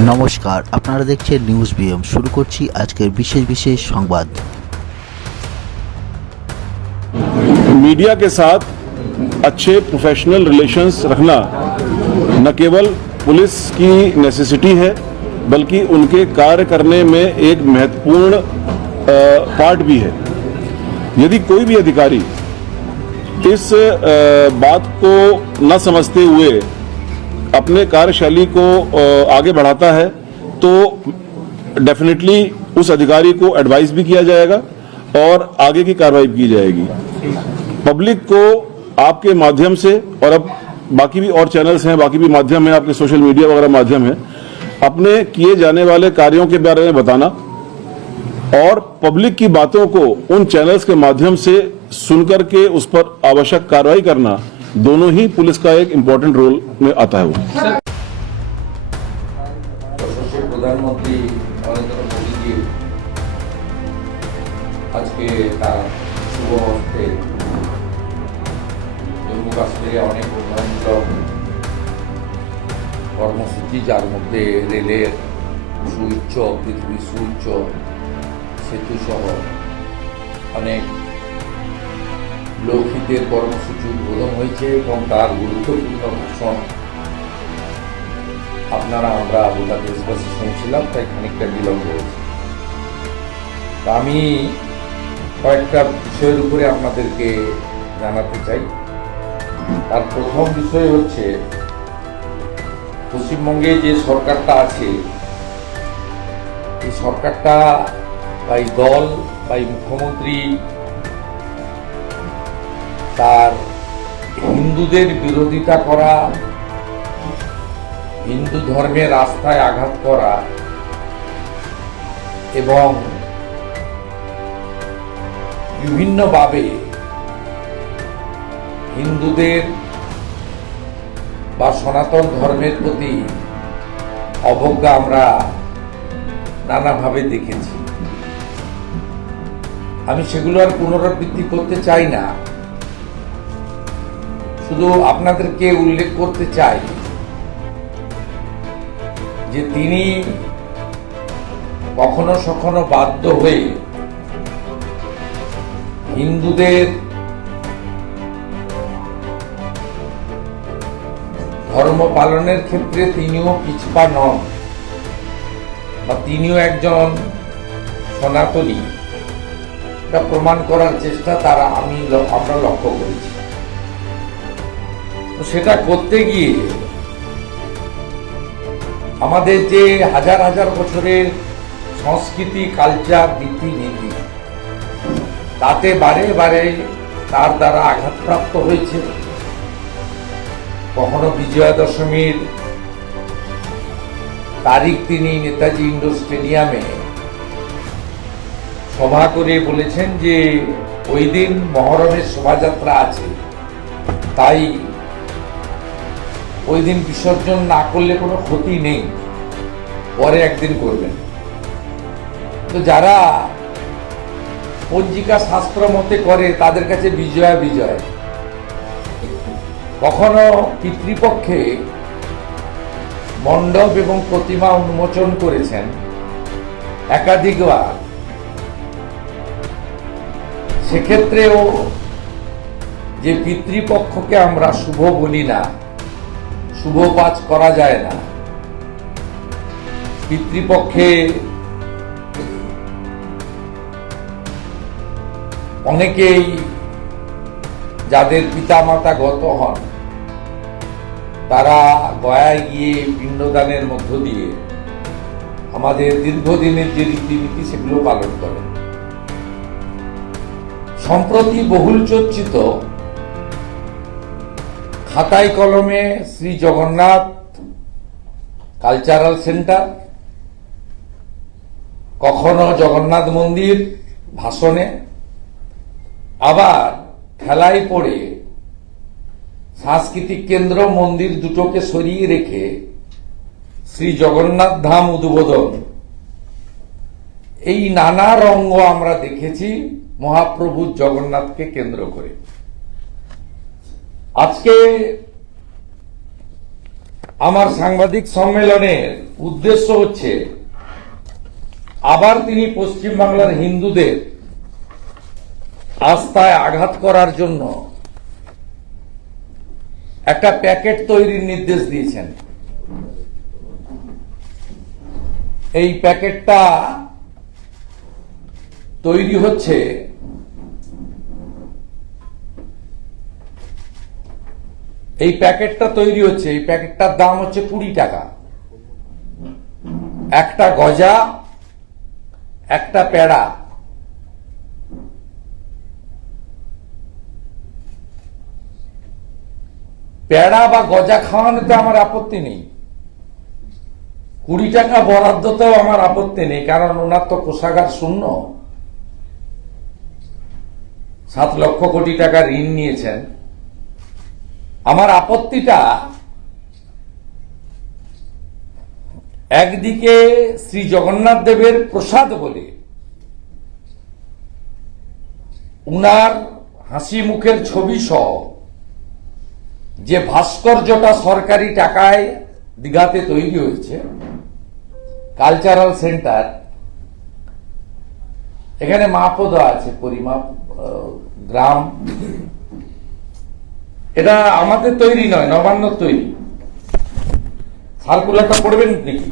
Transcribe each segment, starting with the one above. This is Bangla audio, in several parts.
নমস্কার, আপনারা দেখছেন নিউজ বিএম। শুরু করছি আজকের বিশেষ সংবাদ। मीडिया के साथ अच्छे प्रोफेशनल रिलेशंस रखना न केवल पुलिस की नेसेसिटी है बल्कि उनके कार्य करने में एक महत्वपूर्ण पार्ट भी है। यदि कोई भी अधिकारी इस बात को न समझते हुए अपने कार्यशैली को आगे बढ़ाता है तो डेफिनेटली उस अधिकारी को एडवाइस भी किया जाएगा और आगे की कार्रवाई की जाएगी। पब्लिक को आपके माध्यम से, और अब बाकी भी और चैनल्स हैं, बाकी भी माध्यम है, आपके सोशल मीडिया वगैरह माध्यम है, अपने किए जाने वाले कार्यों के बारे में बताना और पब्लिक की बातों को उन चैनल्स के माध्यम से सुनकर के उस पर आवश्यक कार्रवाई करना, दोनों ही पुलिस का एक इम्पोर्टेंट रोल में आता है। वो প্রধানমন্ত্রী নরেন্দ্র মোদীজির আজকে তার শুভ হস্তে জম্মু কাশ্মীরে অনেক উন্নয়নমূলক কর্মসূচি, যার মধ্যে রেলের সুউচ্চ, পৃথিবীর সুউচ্চ সেতু সহ অনেক লোকহিতের কর্মসূচি উদ্বোধন হয়েছে এবং তার গুরুত্বপূর্ণ ভাষণ আপনারা আমরা গোটা দেশবাসী শুনছিলাম, তাই খানিকটা বিলম্ব হয়েছে। আমি কয়েকটা বিষয়ের উপরে আপনাদেরকে জানাতে চাই। তার প্রথম বিষয় হচ্ছে, পশ্চিমবঙ্গে যে সরকারটা আছে, এই সরকারটা বা এই দল বা এই মুখ্যমন্ত্রী তার হিন্দুদের বিরোধিতা করা, হিন্দু ধর্মের আস্থায় আঘাত করা এবং বিভিন্নভাবে হিন্দুদের বা সনাতন ধর্মের প্রতি অবজ্ঞা আমরা নানাভাবে দেখেছি। আমি সেগুলো আর পুনরাবৃত্তি করতে চাই না, শুধু আপনাদেরকে উল্লেখ করতে চাই যে তিনি কখনো কখনো বাধ্য হয়ে হিন্দুদের ধর্ম পালনের ক্ষেত্রে তিনিও পিছপা নন বা তিনিও একজন সনাতনী, এটা প্রমাণ করার চেষ্টা আমরা লক্ষ্য করেছি। সেটা করতে গিয়ে আমাদের যে হাজার হাজার বছরের সংস্কৃতি, কালচার, রীতিনীতি, তাতে বারে বারে তার দ্বারা আঘাতপ্রাপ্ত হয়েছে। কখনো বিজয়া দশমীর তারিখ তিনি নেতাজি ইন্ডোর স্টেডিয়ামে সভা করে বলেছেন যে ওই দিন মহরমের শোভাযাত্রা আছে, তাই ওই দিন বিসর্জন না করলে কোনো ক্ষতি নেই, পরে একদিন করবেন। তো যারা পঞ্জিকা শাস্ত্র মতে করে তাদের কাছে বিজয়া বিজয়। কখনো পিতৃপক্ষে মণ্ডপ এবং প্রতিমা উন্মোচন করেছেন একাধিকবার, সেক্ষেত্রেও যে পিতৃপক্ষকে আমরা শুভ বলি না, শুভ কাজ করা যায় না, পিতৃপক্ষে অনেকেই যাদের পিতামাতা গত হন তারা গয়ায় গিয়ে পিণ্ডদানের মধ্য দিয়ে আমাদের দীর্ঘদিনের যে রীতিনীতি সেগুলো পালন করেন। সম্প্রতি বহুল চর্চিত খাতায় কলমে শ্রী জগন্নাথ কালচারাল সেন্টার, কখনো জগন্নাথ মন্দির ভাষণে, আবার খেলায় পড়ে সাংস্কৃতিক কেন্দ্র মন্দির দুটোকে সরিয়ে রেখে শ্রী জগন্নাথ ধাম উদ্বোধন, এই নানা রঙ্গ আমরা দেখেছি মহাপ্রভু জগন্নাথকে কেন্দ্র করে। আজকে আমার সাংবাদিক সম্মেলনের উদ্দেশ্য হচ্ছে আবার তিনি পশ্চিমবাংলার হিন্দুদের আস্থায় আঘাত করার জন্য একটা প্যাকেট তৈরির নির্দেশ দিয়েছেন। এই প্যাকেটটা তৈরি হচ্ছে এই প্যাকেটটার দাম হচ্ছে 20 টাকা। একটা গজা, একটা পেড়া। পেড়া বা গজা খাওয়ানোতে আমার আপত্তি নেই, 20 টাকা বরাদ্দতেও আমার আপত্তি নেই, কারণ ওনার তো কোষাগার শূন্য। 7 লক্ষ কোটি টাকা ঋণ নিয়েছেন। আমার আপত্তিটা একদিকে শ্রী জগন্নাথ দেবের প্রসাদ বলে উনার হাসি মুখের ছবি সহ যে ভাস্কর্যটা সরকারি টাকায় দীঘাতে তৈরি হয়েছে, কালচারাল সেন্টার, এখানে মাপও দেওয়া আছে, পরিমাপ, গ্রাম। এটা আমাদের তৈরি নয়, নবান্ন তৈরি। সার্কুলারটা পড়বেন নাকি?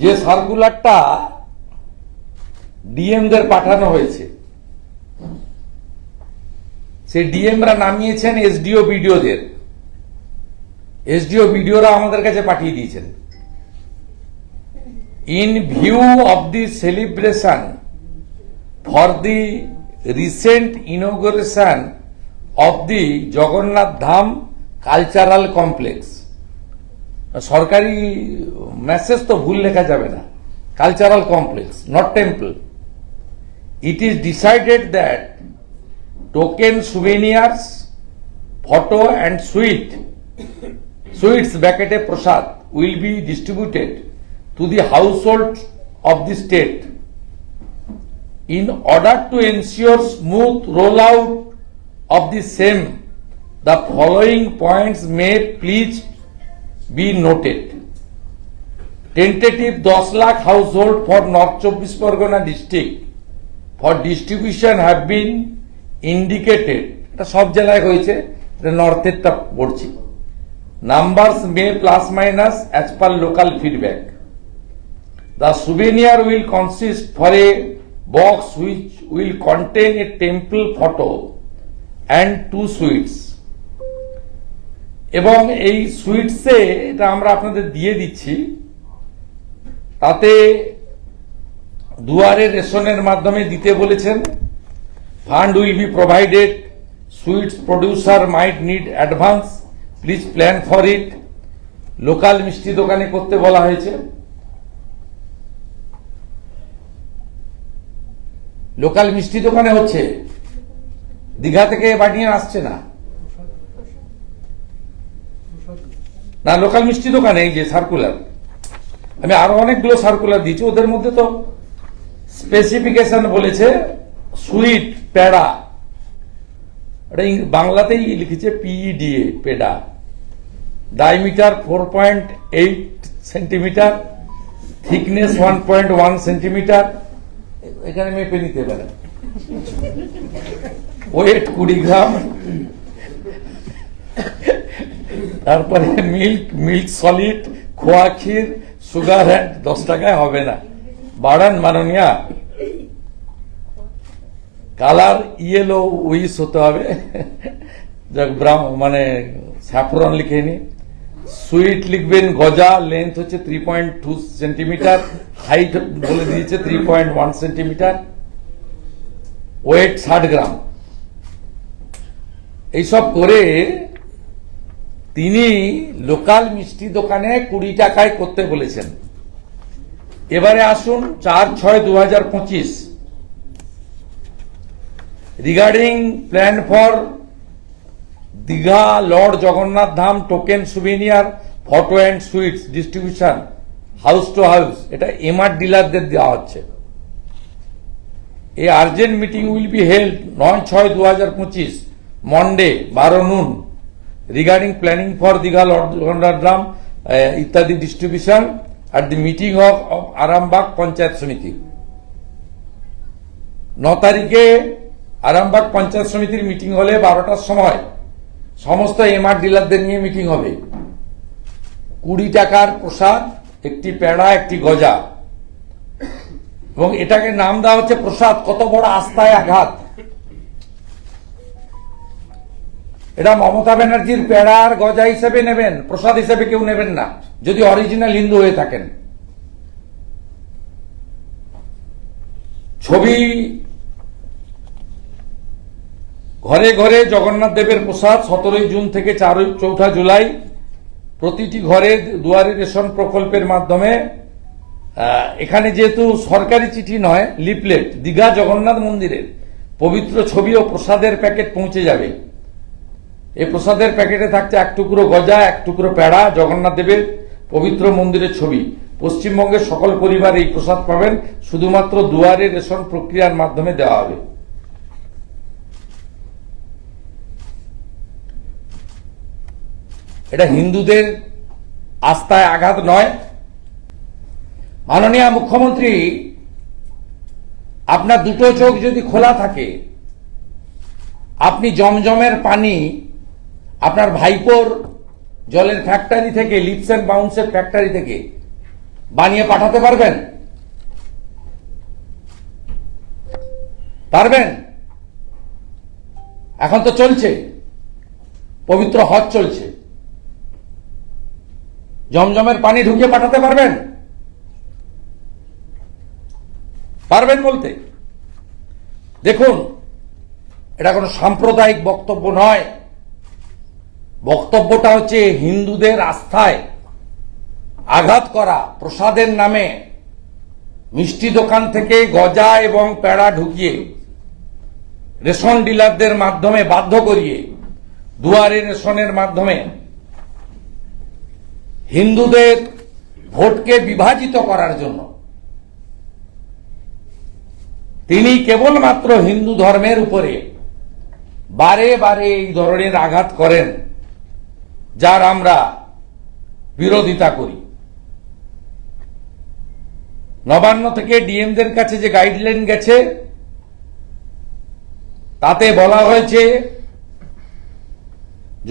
যে সার্কুলারটা ডিএমদের পাঠানো হয়েছে, সেই ডিএমরা নামিয়েছেন এসডিও বিডিওদের। এসডিও বিডিওরা আমাদের কাছে পাঠিয়ে দিয়েছেন। In view of the celebration for the recent inauguration of the Jagannath Dham Cultural Complex, সরকারি মেসেজ তো ভুল লেখা যাবে না, cultural complex, not temple. It is decided that token souvenirs, photo and sweets bucket prasad will be distributed to the households of the state. In order to ensure smooth rollout of the same, the following points may please be noted. Tentative 10 lakh household for North 24 Pargana district for distribution have been indicated. এটা সব জেলায় হয়েছে, এটা নর্থেরটা পড়ছি। Numbers may plus minus as per local feedback. The souvenir will consist for a box which will contain a temple photo and 2 sweets. এবং এই সুইটসে, এটা আমরা আপনাদের দিয়ে দিচ্ছি, তাতে দুয়ারে রেশনের মাধ্যমে দিতে বলেছেন। Fund will be provided, sweets producer might need advance, please plan for it. Local মিষ্টি দোকানে করতে বলা হয়েছে। লোকাল মিষ্টি দোকানে হচ্ছে, দীঘা থেকে বানিয়ে আসছে না। না, লোকাল মিষ্টি দোকানে এই যে সার্কুলার, আমি আরো অনেকগুলো সার্কুলার দিয়েছি, ওদের মধ্যে তো স্পেসিফিকেশন বলেছে সুইট, পেড়া, এটা বাংলাতেই লিখেছে PEDA, peda. Diameter 4.8 centimetre, thickness 1.1 centimetre, এখানে মেপে নিতে পারে। Weight 20 gram. তারপরে মিল্ক সলিড, খোয়া ক্ষীর, সুগার অ্যাড 10 টাকায় হবে না, বাড়ান মাননীয়া। কালার ইয়েলো উইস হতে হবে, ব্রাউন মানে স্যাফরন লিখে নি। সুইট লিখবেন গজা, লেন্থ হচ্ছে 3.2 সেন্টিমিটার, হাইট বলে দিয়েছে 3.1 সেন্টিমিটার, ওয়েট 60 গ্রাম। এইসব করে তিনি লোকাল মিষ্টি দোকানে 20 টাকায় করতে বলেছেন। এবারে আসুন 4/6/2025, regarding plan for Digha Lord Jagannath Dham token souvenir photo and sweets distribution house to house, এটা এমআর ডিলারদের দেওয়া হচ্ছে। এই urgent meeting will be held 9/6/2025 Monday 12 noon regarding planning for Digha Lordandram ইত্যাদি distribution at the meeting of Arambagh Panchayat Samiti. 9 তারিখে আরামবাগ পঞ্চায়েত সমিতির মিটিং হলে 12টার সময় সমস্ত এমআর ডিলারদের নিয়ে মিটিং হবে। 20 টাকার প্রসাদ, একটি পেড়া, একটি গজা, এবং এটাকে নাম দেওয়া হচ্ছে প্রসাদ। কত বড় আস্থায় আঘাত! এটা মমতা ব্যানার্জির পেড়া আর গজা হিসেবে নেবেন, প্রসাদ হিসেবে কেউ নেবেন না যদি অরিজিনাল হিন্দু হয়ে থাকেন। ছবি ঘরে ঘরে জগন্নাথ দেবের প্রসাদ 17 জুন থেকে 4 জুলাই প্রতিটি ঘরে দুয়ারে রেশন প্রকল্পের মাধ্যমে, এখানে যেহেতু সরকারি চিঠি নয়, লিফলেট, দীঘা জগন্নাথ মন্দিরের পবিত্র ছবি ও প্রসাদের প্যাকেট পৌঁছে যাবে। এই প্রসাদের প্যাকেটে থাকছে 1 টুকরো গজা, 1 টুকরো পেড়া, জগন্নাথ দেবের পবিত্র মন্দিরের ছবি। পশ্চিমবঙ্গের সকল পরিবার এই প্রসাদ পাবেন, শুধুমাত্র দুয়ারে রেশন প্রক্রিয়ার মাধ্যমে দেওয়া হবে। এটা হিন্দুদের আস্থায় আঘাত নয়। মাননীয় মুখ্যমন্ত্রী, আপনার দুটো চোখ যদি খোলা থাকে, আপনি জমজমের পানি আপনার ভাইপোর জলের ফ্যাক্টরি থেকে, লিপস এন্ড বাউন্সের ফ্যাক্টরি থেকে বানিয়ে পাঠাতে পারবেন? পারবেন? এখন তো চলছে, পবিত্র হজ চলছে, জমজমের পানি ঢুকিয়ে পাঠাতে পারবেন? পারবেন বলতে? দেখুন, এটা কোনো সাম্প্রদায়িক বক্তব্য নয়। বক্তব্যটা হচ্ছে হিন্দুদের আস্থায় আঘাত করা। প্রসাদের নামে মিষ্টি দোকান থেকে গজা এবং পেড়া ঢুকিয়ে রেশন ডিলারদের মাধ্যমে বাধ্য করিয়ে দুয়ারে রেশনের মাধ্যমে হিন্দুদের ভোটকে বিভাজিত করার জন্য তিনি কেবলমাত্র হিন্দু ধর্মের উপরে বারে বারে এই ধরনের আঘাত করেন, যার আমরা বিরোধিতা করি। নবান্ন থেকে ডিএমদের কাছে যে গাইডলাইন গেছে, তাতে বলা হয়েছে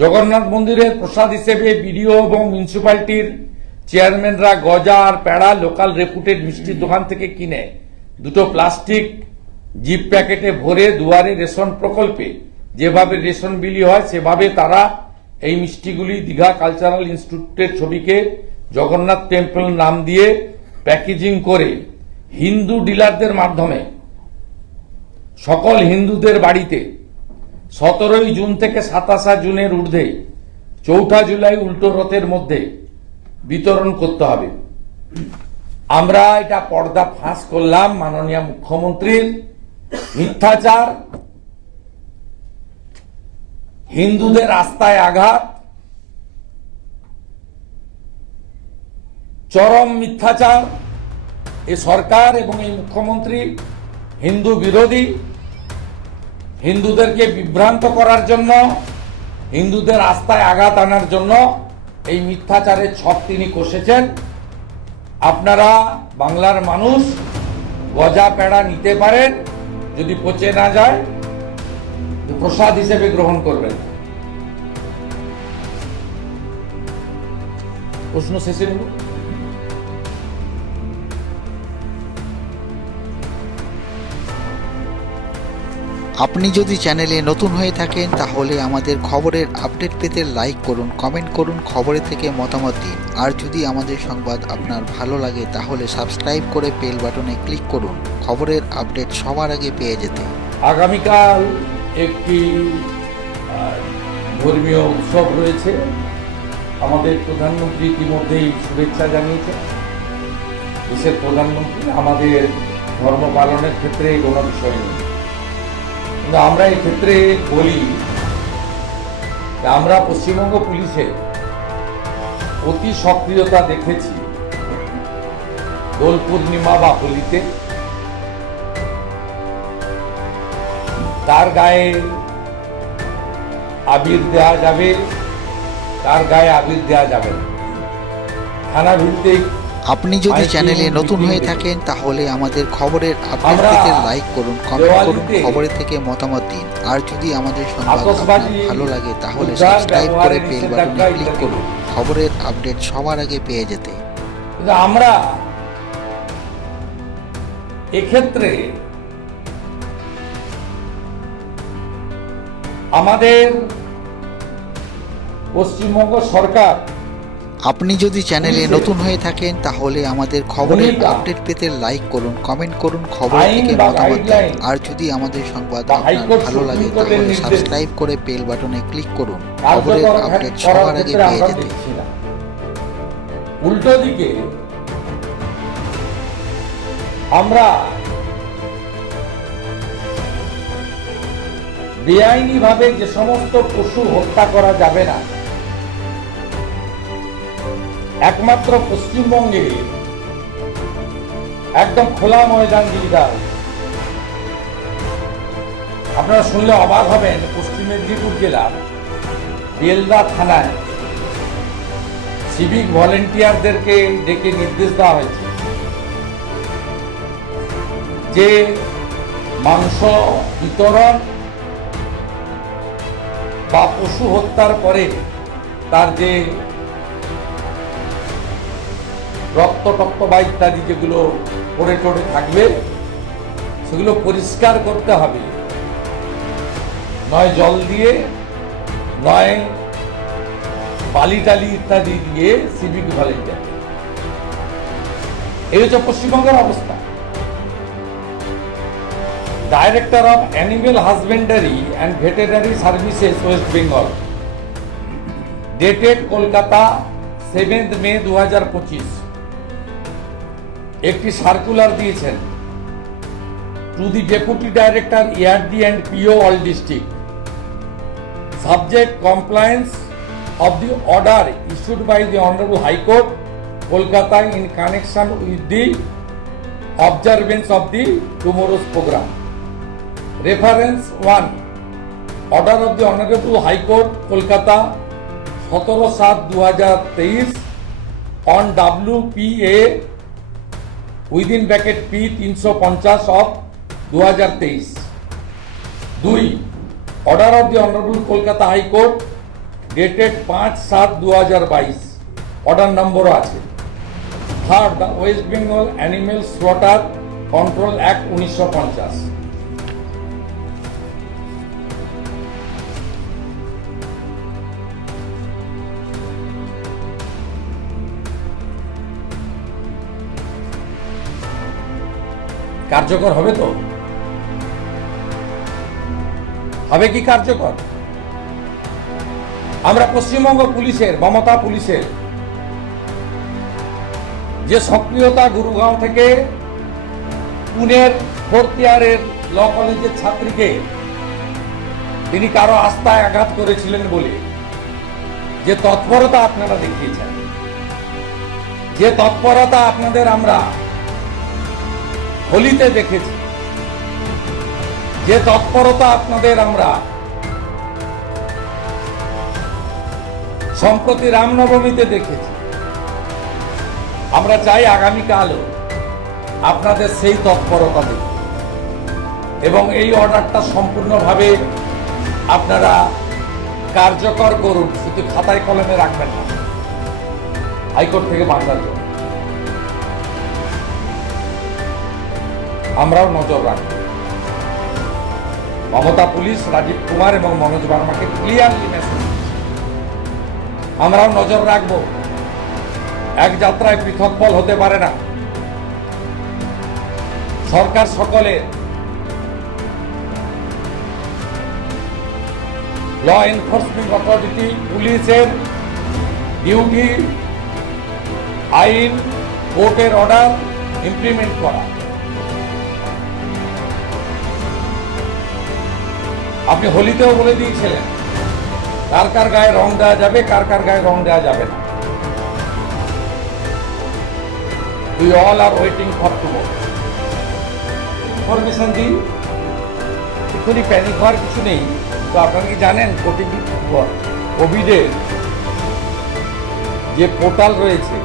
জগন্নাথ মন্দিরের প্রসাদ হিসেবে বিডিও এবং মিউনিসিপ্যালিটির চেয়ারম্যানরা গজা আর পেড়া লোকাল রেপুটেড মিষ্টির দোকান থেকে কিনে 2 প্লাস্টিক জিপ প্যাকেটে ভরে দুয়ারে রেশন প্রকল্পে যেভাবে রেশন বিলি হয় সেভাবে তারা এই মিষ্টিগুলি দীঘা কালচারাল ইনস্টিটিউটের ছবিকে জগন্নাথ টেম্পল নাম দিয়ে প্যাকেজিং করে হিন্দু ডিলারদের মাধ্যমে সকল হিন্দুদের বাড়িতে 17 জুন থেকে 27 জুনের ঊর্ধ্বে 4 জুলাই উল্টো রথের মধ্যে বিতরণ করতে হবে। আমরা এটা পর্দা ফাঁস করলাম মাননীয় মুখ্যমন্ত্রীর মিথ্যাচার, হিন্দুদের আস্থায় আঘাত, চরম মিথ্যাচার। এই সরকার এবং এই মুখ্যমন্ত্রী হিন্দু বিরোধী, হিন্দুদেরকে বিভ্রান্ত করার জন্য, হিন্দুদের আস্থায় আঘাত আনার জন্য এই মিথ্যাচারের ছক তিনি কষেছেন। আপনারা বাংলার মানুষ গজা পেড়া নিতে পারেন, যদি পচে না যায় প্রসাদ হিসেবে গ্রহণ করবেন। প্রশ্ন শেষে নেব। আপনি যদি চ্যানেলে নতুন হয়ে থাকেন তাহলে আমাদের খবরের আপডেট পেতে লাইক করুন, কমেন্ট করুন, খবরে থেকে মতামত দিন। আর যদি আমাদের সংবাদ আপনার ভালো লাগে তাহলে সাবস্ক্রাইব করে বেল বাটনে ক্লিক করুন খবরের আপডেট সবার আগে পেয়ে যেতে। আগামীকাল একটি ধর্মীয় উৎসব রয়েছে। আমাদের প্রধানমন্ত্রী ইতিমধ্যেই শুভেচ্ছা জানিয়েছেন। দেশের প্রধানমন্ত্রী আমাদের ধর্ম পালনের ক্ষেত্রে কোনো বিষয় নেই, কিন্তু আমরা এক্ষেত্রে বলি যে আমরা পশ্চিমবঙ্গ পুলিশের অতি সক্রিয়তা দেখেছি দোল পূর্ণিমা বা হোলিতে। তার গায়ে আবির দেওয়া যাবে, কার গায়ে আবির দেওয়া যাবে না। থানা ভিত্তিক আপনি যদি মাইকিং, চ্যানেলে নতুন মিটিং হয়ে দেখে। থাকেন তাহলে আমাদের খবরের আপডেট আমরা পেতে লাইক করুন, কমেন্ট করুন, দেওয়ালিতে খবরের থেকে মতামত দিন। আর যদি আমাদের সংবাদ আপনার আতশবাজি ভালো লাগে তাহলে উদ্ধার সাবস্ক্রাইব করে ব্যবহারের বেল বাটনে নিষেধাজ্ঞা ক্লিক ইত্যাদি। করুন খবরের আপডেট সবার আগে পেয়ে যেতে। কিন্তু আমরা এক্ষেত্রে আমাদের পশ্চিমবঙ্গ সরকার আপনি যদি চ্যানেলে পুলিশের নতুন হয়ে থাকেন তাহলে আমাদের খবরের ভূমিকা, আপডেট পেতে লাইক করুন, কমেন্ট করুন, খবরের আইন থেকে বা মতামত দিন। গাইডলাইন আর যদি আমাদের সংবাদ বা আপনার হাইকোর্ট, ভালো লাগে সুপ্রিম কোর্টের তাহলে নির্দেশ সাবস্ক্রাইব করে বেল বাটনে ক্লিক করুন খবরের কার্যকর আপডেট করার সবার আগে ক্ষেত্রে পেয়ে আমরা যেতে। দেখছি না। উল্টো দিকে আমরা বেআইনিভাবে যে সমস্ত পশু হত্যা করা যাবে না, একমাত্র পশ্চিমবঙ্গে একদম খোলা ময়দান দিয়ে দেওয়া হয়েছে। আপনারা শুনলে অবাক হবেন, পশ্চিম মেদিনীপুর জেলার বেলদা থানায় সিভিক ভলেন্টিয়ারদেরকে ডেকে নির্দেশ দেওয়া হয়েছে যে মাংস বিতরণ বা পশু হত্যার পরে তার যে রক্ত টক্ত বা ইত্যাদি যেগুলো পড়ে টড়ে থাকবে সেগুলো পরিষ্কার করতে হবে, নয় জল দিয়ে, নয় বালি টালি ইত্যাদি দিয়ে সিভিক ভলেন্টিয়ার। এই হচ্ছে পশ্চিমবঙ্গের অবস্থা। Director of animal husbandry and veterinary services West Bengal, dated Kolkata 7 May 2025, একটি সার্কুলার দিয়েছেন to the deputy director ARD and PO all district, subject compliance of the order issued by the Honorable High Court, Kolkata, in connection with the observance of the tomorrow's program. Reference 1, Order of the Honorable High Court, Kolkata, 17/7/2023 on WPA within bracket P 350 of 2023. 2, Order of the Honorable Kolkata High Court dated 5/7/2022, order number আছে। Third, the West Bengal Animal Slaughter Control Act 1950। কার্যকর হবে তো? হবে কি কার্যকর? আমরা পশ্চিমবঙ্গ পুলিশের, মমতা পুলিশের যে সক্রিয়তা, গুরুগাঁও থেকে পুনের 4th ইয়ারের ল কলেজের ছাত্রীকে তিনি কারো আস্থায় আঘাত করেছিলেন বলে যে তৎপরতা আপনারা দেখিয়েছেন, যে তৎপরতা আপনাদের আমরা হোলিতে দেখেছি, যে তৎপরতা আপনাদের আমরা সম্প্রতি রামনবমীতে দেখেছি, আমরা চাই আগামীকালও আপনাদের সেই তৎপরতা দেখুন এবং এই অর্ডারটা সম্পূর্ণভাবে আপনারা কার্যকর করুন, শুধু খাতায় কলমে রাখবেন না, হাইকোর্ট থেকে বাংলার জন্য আমরাও নজর রাখব। মমতা পুলিশ রাজীব কুমার এবং মনোজ বার্মাকে ক্লিয়ারলি মেসেজ, আমরাও নজর রাখব। এক যাত্রায় পৃথক ফল হতে পারে না। সরকার সকলের, ল এনফোর্সমেন্ট অথরিটি, পুলিশের ডিউটি আইন, কোর্টের অর্ডার ইমপ্লিমেন্ট করা। আপনি হোলিতেও বলে দিয়েছিলেন কার কার গায়ে রং দেওয়া যাবে, কার কার গায়ে রং দেওয়া যাবে না। We all are waiting for tomorrow. Information দিন, এক্ষুনি প্যানিক হওয়ার কিছু নেই। তো আপনারা কি জানেন কোভিডের যে পোর্টাল রয়েছে,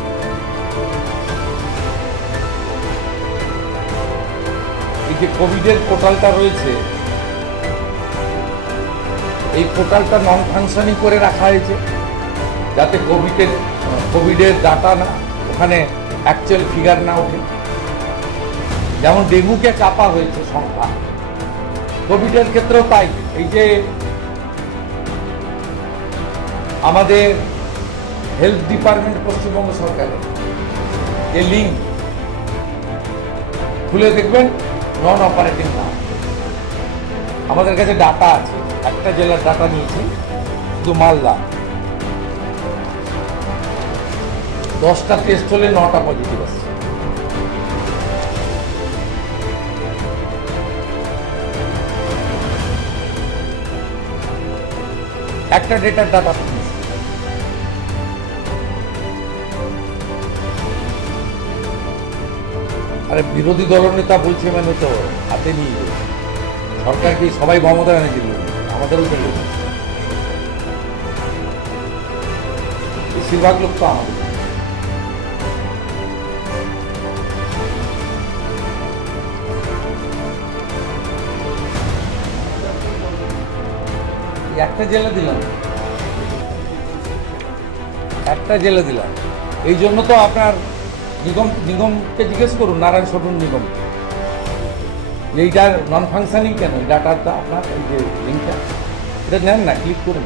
এই যে কোভিডের পোর্টালটা রয়েছে, এই পোর্টালটা নন ফাংশনিং করে রাখা হয়েছে যাতে কোভিডের ডাটা না, ওখানে অ্যাকচুয়াল ফিগার না ওঠে। যেমন ডেঙ্গুকে চাপা হয়েছে সংখ্যা, কোভিডের ক্ষেত্রেও তাই। এই যে আমাদের হেলথ ডিপার্টমেন্ট পশ্চিমবঙ্গ সরকারের যে লিঙ্ক খুলে দেখবেন, নন অপারেটিং না, আমাদের কাছে ডাটা আছে। একটা জেলার ডাটা নিয়েছি, শুধু মালদা, 10টা টেস্ট হলে 9টা পজিটিভ আসছে। একটা ডেটার ডাটা আরে বিরোধী দলনেতা বলছে মানে তো হাতে নিয়ে যাবে সরকারকে, সবাই মমতা ব্যানার্জি আমাদেরও তো লোক, বেশিরভাগ লোক তো আমাদের। একটা জেলা দিলাম, এই জন্য তো আপনার নিগমকে জিজ্ঞেস করুন, নারায়ণ সরুন নিগম, এইটা নন ফাংশনিং কেন, এই ডাটাটা আপনার এই যে লিঙ্কটা, এটা নেন না, ক্লিক করুন।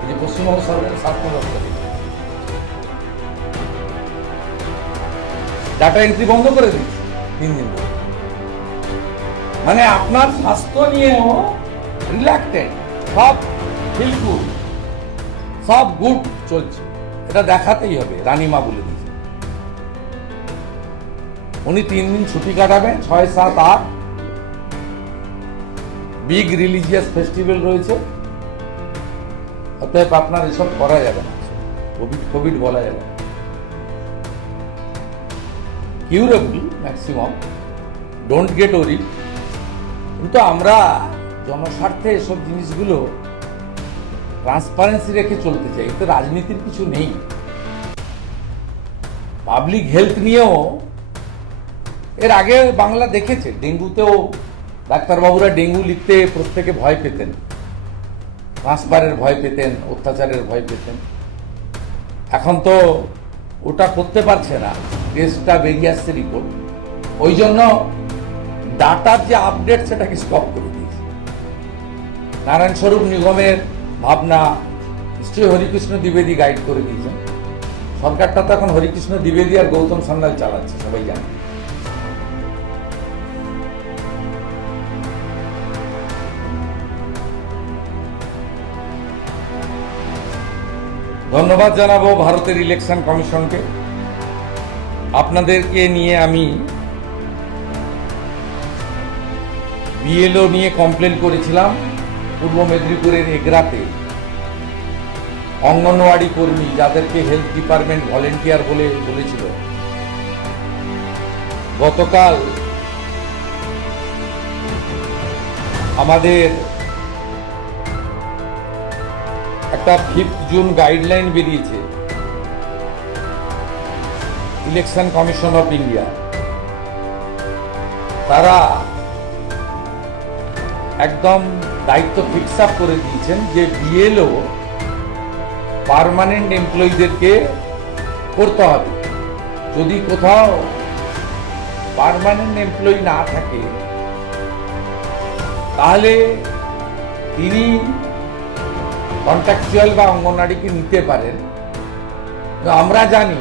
এই যে পশ্চিমবঙ্গ সরকারের স্বাস্থ্য দপ্তর ডাটা এন্ট্রি বন্ধ করে দিচ্ছে 3 দিন ধরে। মানে আপনার স্বাস্থ্য নিয়েও রিল্যাক্টেড, সব বিলকুল সব গুড চলছে, এটা দেখাতেই হবে। রানীমা বলে দিয়েছে উনি 3 দিন ছুটি কাটাবেন, 6, 7, 8 বিগ রিলিজিয়াস ফেস্টিভ্যাল রয়েছে, অতএব আপনার এসব করা যাবে না, কোভিড বলা যাবে না, কিউরেবল ম্যাক্সিমাম, ডোন্ট গেট ওরি। কিন্তু আমরা জনস্বার্থে এসব জিনিসগুলো ট্রান্সপারেন্সি রেখে চলতে চাই, এতে রাজনীতির কিছু নেই। পাবলিক হেলথ নিয়েও এর আগে বাংলা দেখেছে, ডেঙ্গুতেও ডাক্তারবাবুরা ডেঙ্গু লিখতে প্রত্যেকে ভয় পেতেন, ট্রান্সফারের ভয় পেতেন, অত্যাচারের ভয় পেতেন। এখন তো ওটা করতে পারছে না, টেস্টটা বেরিয়ে আসছে রিপোর্ট, ওই জন্য ডাটার যে আপডেট সেটাকে স্টপ করে দিয়েছে। নারায়ণ স্বরূপ নিগমের ভাবনা নিশ্চয়ই হরিকৃষ্ণ দ্বিবেদী গাইড করে দিয়েছেন। সরকারটা তো এখন হরিকৃষ্ণ দ্বিবেদী আর গৌতম সান্যাল চালাচ্ছে, সবাই জানে। ধন্যবাদ জানাবো ভারতের ইলেকশন কমিশনকে। আপনাদেরকে নিয়ে আমি বিএলও নিয়ে কমপ্লেন করেছিলাম পূর্ব মেদিনীপুরের এগরাতে। অঙ্গনওয়াড়ি কর্মী যাদেরকে হেলথ ডিপার্টমেন্ট ভলেন্টিয়ার বলে বলেছিল, গতকাল আমাদের একটা 5 জুন গাইডলাইন বেরিয়েছে ইলেকশন কমিশন অফ ইন্ডিয়া। তারা একদম দায়িত্ব ফিক্স আপ করে দিয়েছেন যে বিএলও পার্মানেন্ট এমপ্লয়ীদেরকে করতে হবে। যদি কোথাও পার্মানেন্ট এমপ্লয়ি না থাকে তাহলে তিনি কন্ট্রাকচুয়াল বা অঙ্গনওয়াড়িকে নিতে পারেন। তো আমরা জানি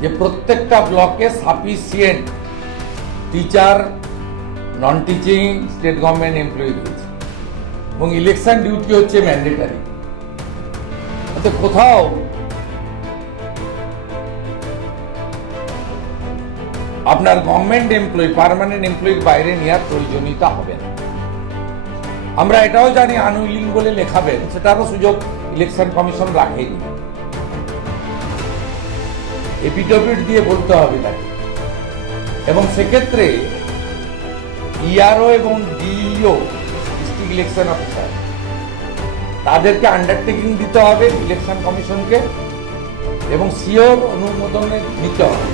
যে প্রত্যেকটা ব্লকে sufficient teacher, non teaching, state government employee রয়েছে এবং ইলেকশন ডিউটি হচ্ছে ম্যান্ডেটারি। কোথাও আপনার গভর্নমেন্ট এমপ্লয়ি পার্মানেন্ট এমপ্লয়ির বাইরে নেওয়ার প্রয়োজনীয়তা হবে না। আমরা এটাও জানি আনউইলিং বলে লেখাবেন, সেটারও সুযোগ ইলেকশন কমিশন রাখেনি। এপিডেভিট দিয়ে বলতে হবে তাকে, এবং সেক্ষেত্রে ইআরও এবং ডিইও ডিস্ট্রিক্ট ইলেকশন অফিসার, তাদেরকে আন্ডারটেকিং দিতে হবে ইলেকশন কমিশনকে এবং সিওর অনুমোদনে নিতে হবে।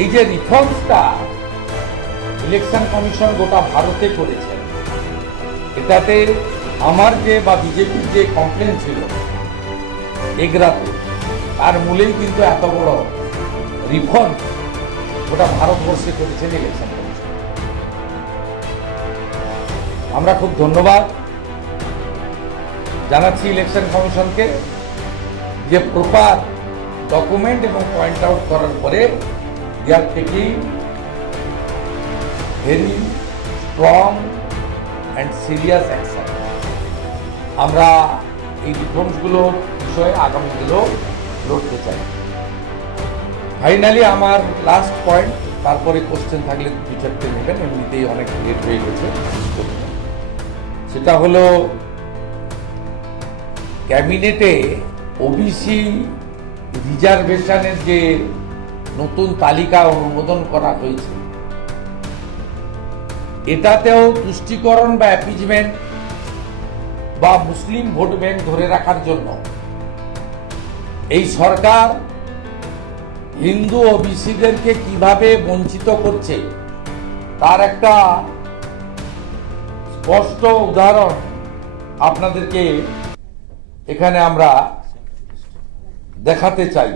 এই যে রিফর্মসটা ইলেকশন কমিশন গোটা ভারতে করেছেন, এটাতে আমার যে বা বিজেপির যে কমপ্লেন ছিল এগরাতে, তার মূলেই কিন্তু এত বড় রিফর্ম গোটা ভারতবর্ষে করেছেন ইলেকশন কমিশন। আমরা খুব ধন্যবাদ জানাচ্ছি ইলেকশন কমিশনকে যে প্রপার ডকুমেন্ট এবং পয়েন্ট আউট করার পরে they are taking very strong and serious action. আমরা এই রিফর্মসগুলোর বিষয়ে আগামী দিনেও লড়তে চাই। ফাইনালি আমার লাস্ট পয়েন্ট, তারপরে কোশ্চেন থাকলে দু চারটে নেবেন, এমনিতেই অনেক লেট হয়ে গেছে, সেটা হলো ক্যাবিনেটে ওবিসি রিজার্ভেশনের যে নতুন তালিকা অনুমোদন করা হয়েছে, এটাতেও তুষ্টিকরণ বা অ্যাপিজমেন্ট বা মুসলিম ভোট ব্যাংক ধরে রাখার জন্য এই সরকার হিন্দু ওবিসিদেরকে কিভাবে বঞ্চিত করছে তার একটা স্পষ্ট উদাহরণ আপনাদেরকে এখানে আমরা দেখাতে চাই।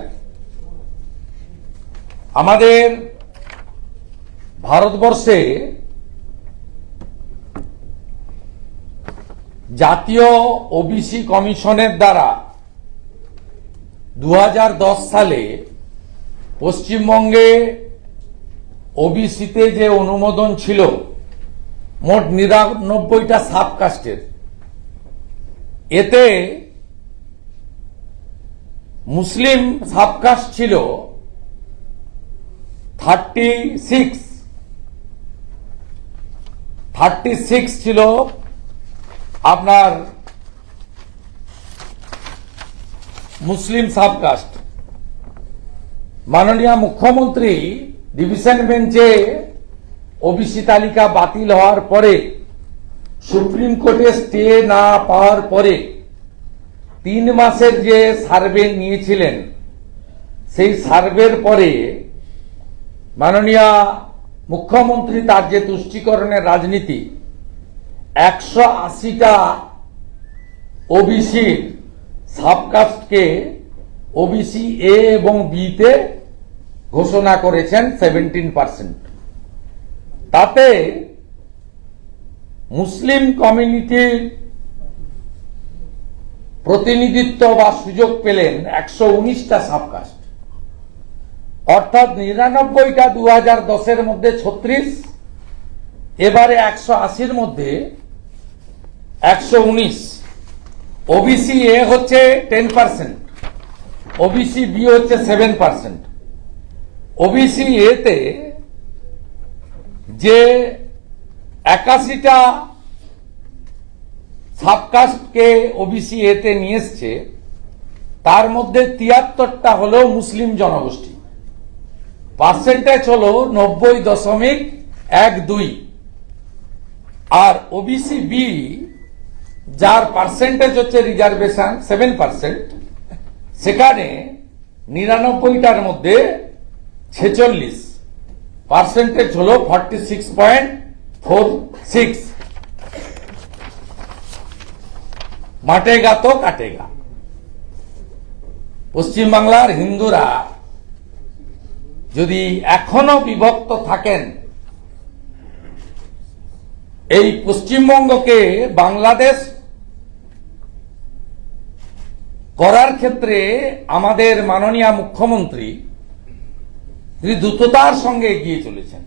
আমাদের ভারতবর্ষে জাতীয় ওবিসি কমিশনের দ্বারা 2010 সালে পশ্চিমবঙ্গে ওবিসিতে যে অনুমোদন ছিল মোট 99টা সাবকাস্টের, এতে মুসলিম সাবকাস্ট ছিল 36 ছিল আপনার মুসলিম সাবকাস্ট। মাননীয় মুখ্যমন্ত্রী ডিভিশন বেঞ্চে ওবিসি তালিকা বাতিল হওয়ার পরে, সুপ্রিম কোর্টে স্টে না পাওয়ার পরে 3 মাসের যে সার্ভে নিয়েছিলেন, সেই সার্ভের পরে মাননীয় মুখ্যমন্ত্রী তার যে তুষ্টিকরণের রাজনীতি 180টা ওবিসির সাবকাস্টকে ওবিসি এ এবং বি তে ঘোষণা করেছেন 17%। তাতে মুসলিম কমিউনিটির প্রতিনিধিত্ব বা সুযোগ পেলেন 119টা সাবকাস্ট, অর্থাৎ 99টা 2010-এর মধ্যে 36, এবারে 180-র মধ্যে 119। ওবিসি এ হচ্ছে 10%, ওবিসি বি হচ্ছে 7%। ওবিসি এতে যে 81টা সাবকাস্টকে ওবিসি এতে নিয়ে এসছে, তার মধ্যে 73টা হলো মুসলিম জনগোষ্ঠী, পার্সেন্টেজ হলো 90.12। আর ওবিসি বি, যার পার্সেন্টেজ হচ্ছে রিজার্ভেশন 7%, সেখানে 99টার মধ্যে 46, পার্সেন্টেজ হলো 46.46। মাটেগা তো কাটেগা। পশ্চিমবাংলার হিন্দুরা যদি এখনো বিভক্ত থাকেন, এই পশ্চিমবঙ্গকে বাংলাদেশ করার ক্ষেত্রে আমাদের মাননীয় মুখ্যমন্ত্রী তিনি দ্রুততার সঙ্গে এগিয়ে চলেছেন।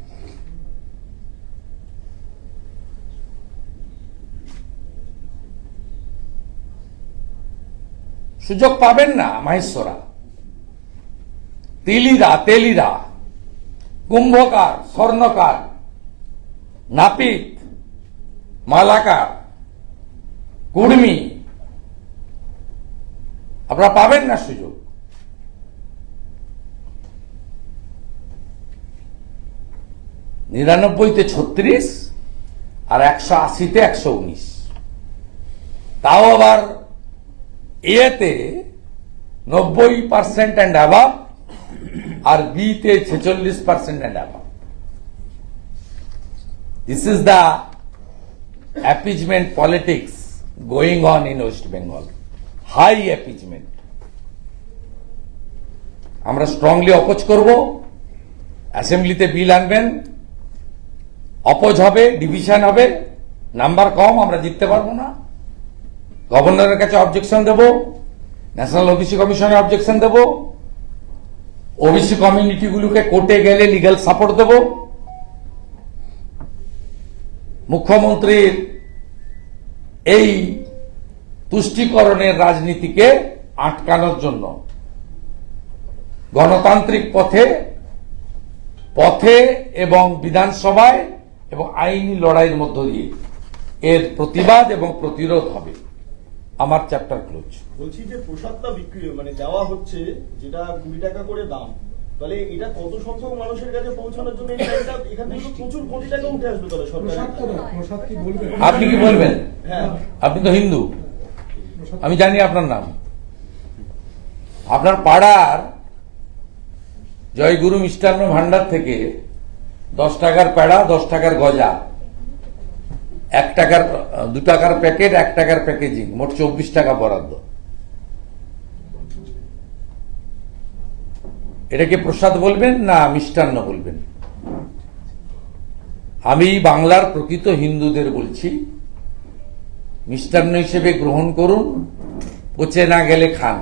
সুযোগ পাবেন না মাহেশ্বরা, তেলিরা, কুম্ভকার, স্বর্ণকার, নাপিত, মালাকার, কুর্মী, আপনারা পাবেন না সুযোগ। 99-তে 36 আর 180-তে 119, তাও আবার এতে 90% অ্যান্ড অ্যাবাভ, আর বিতে 46% and above. This is the appeasement politics going on in West Bengal, high appeasement. আমরা স্ট্রংলি অপোজ করব। অ্যাসেম্বলিতে বিল আনবেন, অপোজ হবে, ডিভিশন হবে, নাম্বার কম, আমরা জিততে পারবো না। গভর্নরের কাছে অবজেকশন দেব, ন্যাশনাল ওবিসি কমিশনে অবজেকশন দেব, ওবিসি কমিউনিটিগুলোকে কোর্টে গেলে লিগ্যাল সাপোর্ট দেব। মুখ্যমন্ত্রীর এই তুষ্টিকরণের রাজনীতিকে আটকানোর জন্য গণতান্ত্রিক পথে এবং বিধানসভায় এবং আইনি লড়াইয়ের মধ্য দিয়ে এর প্রতিবাদ এবং প্রতিরোধ হবে। আমার চ্যাপ্টার ক্লোজ। বলছি যে প্রসাদটা বিক্রি মানে দেওয়া হচ্ছে যেটা 20 টাকা করে দাম, তাহলে এটা কত সংখ্যক মানুষের কাছে পৌঁছানোর জন্য এই টাইমটা এখান থেকে তো প্রচুর কোটি টাকা উঠে আসবে তাহলে সরকার। আপনি কি বলবেন? হ্যাঁ, আপনি তো হিন্দু, আমি জানি আপনার নাম। আপনার পাড়ার জয়গুরু মিষ্টান্ন ভান্ডার থেকে 10 টাকার পেড়া, 10 টাকার গজা, 1 টাকার 2 টাকার প্যাকেট, 1 টাকার প্যাকেজিং, মোট 24 টাকা বরাদ্দ। এটাকে প্রসাদ বলবেন না মিষ্টান্ন বলবেন? আমি বাংলার প্রকৃত হিন্দুদের বলছি, মিষ্টান্ন হিসেবে গ্রহণ করুন, পচে না গেলে খান,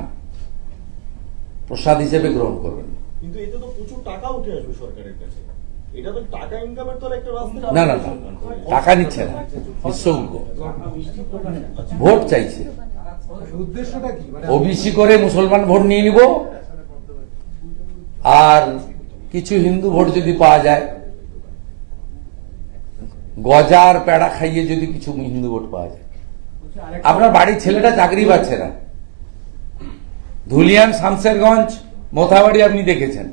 প্রসাদ হিসেবে গ্রহণ করবেন। কিন্তু এতে তো প্রচুর টাকা উঠে আসবে সরকারের কাছে, এটা তো টাকা ইনকামের তো একটা রাস্তা। না না না, টাকা নিচ্ছে না, নিঃশুল্ক ভোট চাইছে। উদ্দেশ্যটা কি? ওবিসি করে মুসলমান ভোট নিয়ে নিব, আর কিছু হিন্দু ভোট যদি পাওয়া যায়, গজার পেড়া খাইয়ে যদি কিছু হিন্দু ভোট পাওয়া যায়। আপনার বাড়ির ছেলেটা চাকরি পাচ্ছে না, ধুলিয়ান, শামসেরগঞ্জ, মোথাবাড়ি আপনি দেখেছেন,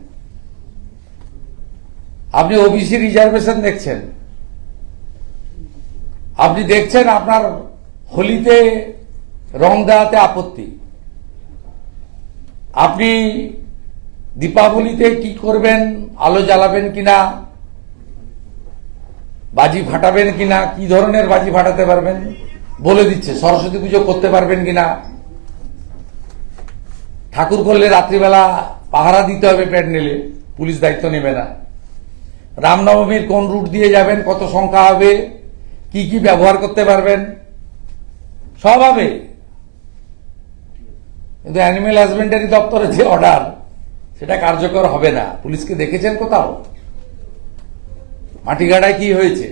আপনি ওবিসি রিজার্ভেশন দেখছেন, আপনি দেখছেন আপনার হোলিতে রং দেওয়াতে আপত্তি, আপনি দীপাবলিতে কি করবেন, আলো জ্বালাবেন কিনা, বাজি ফাটাবেন কিনা, কি ধরনের বাজি ফাটাতে পারবেন বলে দিচ্ছে, সরস্বতী পুজো করতে পারবেন কিনা, ঠাকুর করলে রাত্রিবেলা পাহারা দিতে হবে প্যান্ডেলে, পুলিশ দায়িত্ব নেবে না, রামনবমীর কোন রুট দিয়ে যাবেন, কত সংখ্যা হবে, কি কি ব্যবহার করতে পারবেন, সব হবে। কিন্তু অ্যানিমেল হাজবেন্ডারি দপ্তরের যে অর্ডার, সেটা কার্যকর হবে না। পুলিশকে দেখেছেন কোথাও? মাটিগাড়ায় কি হয়েছে,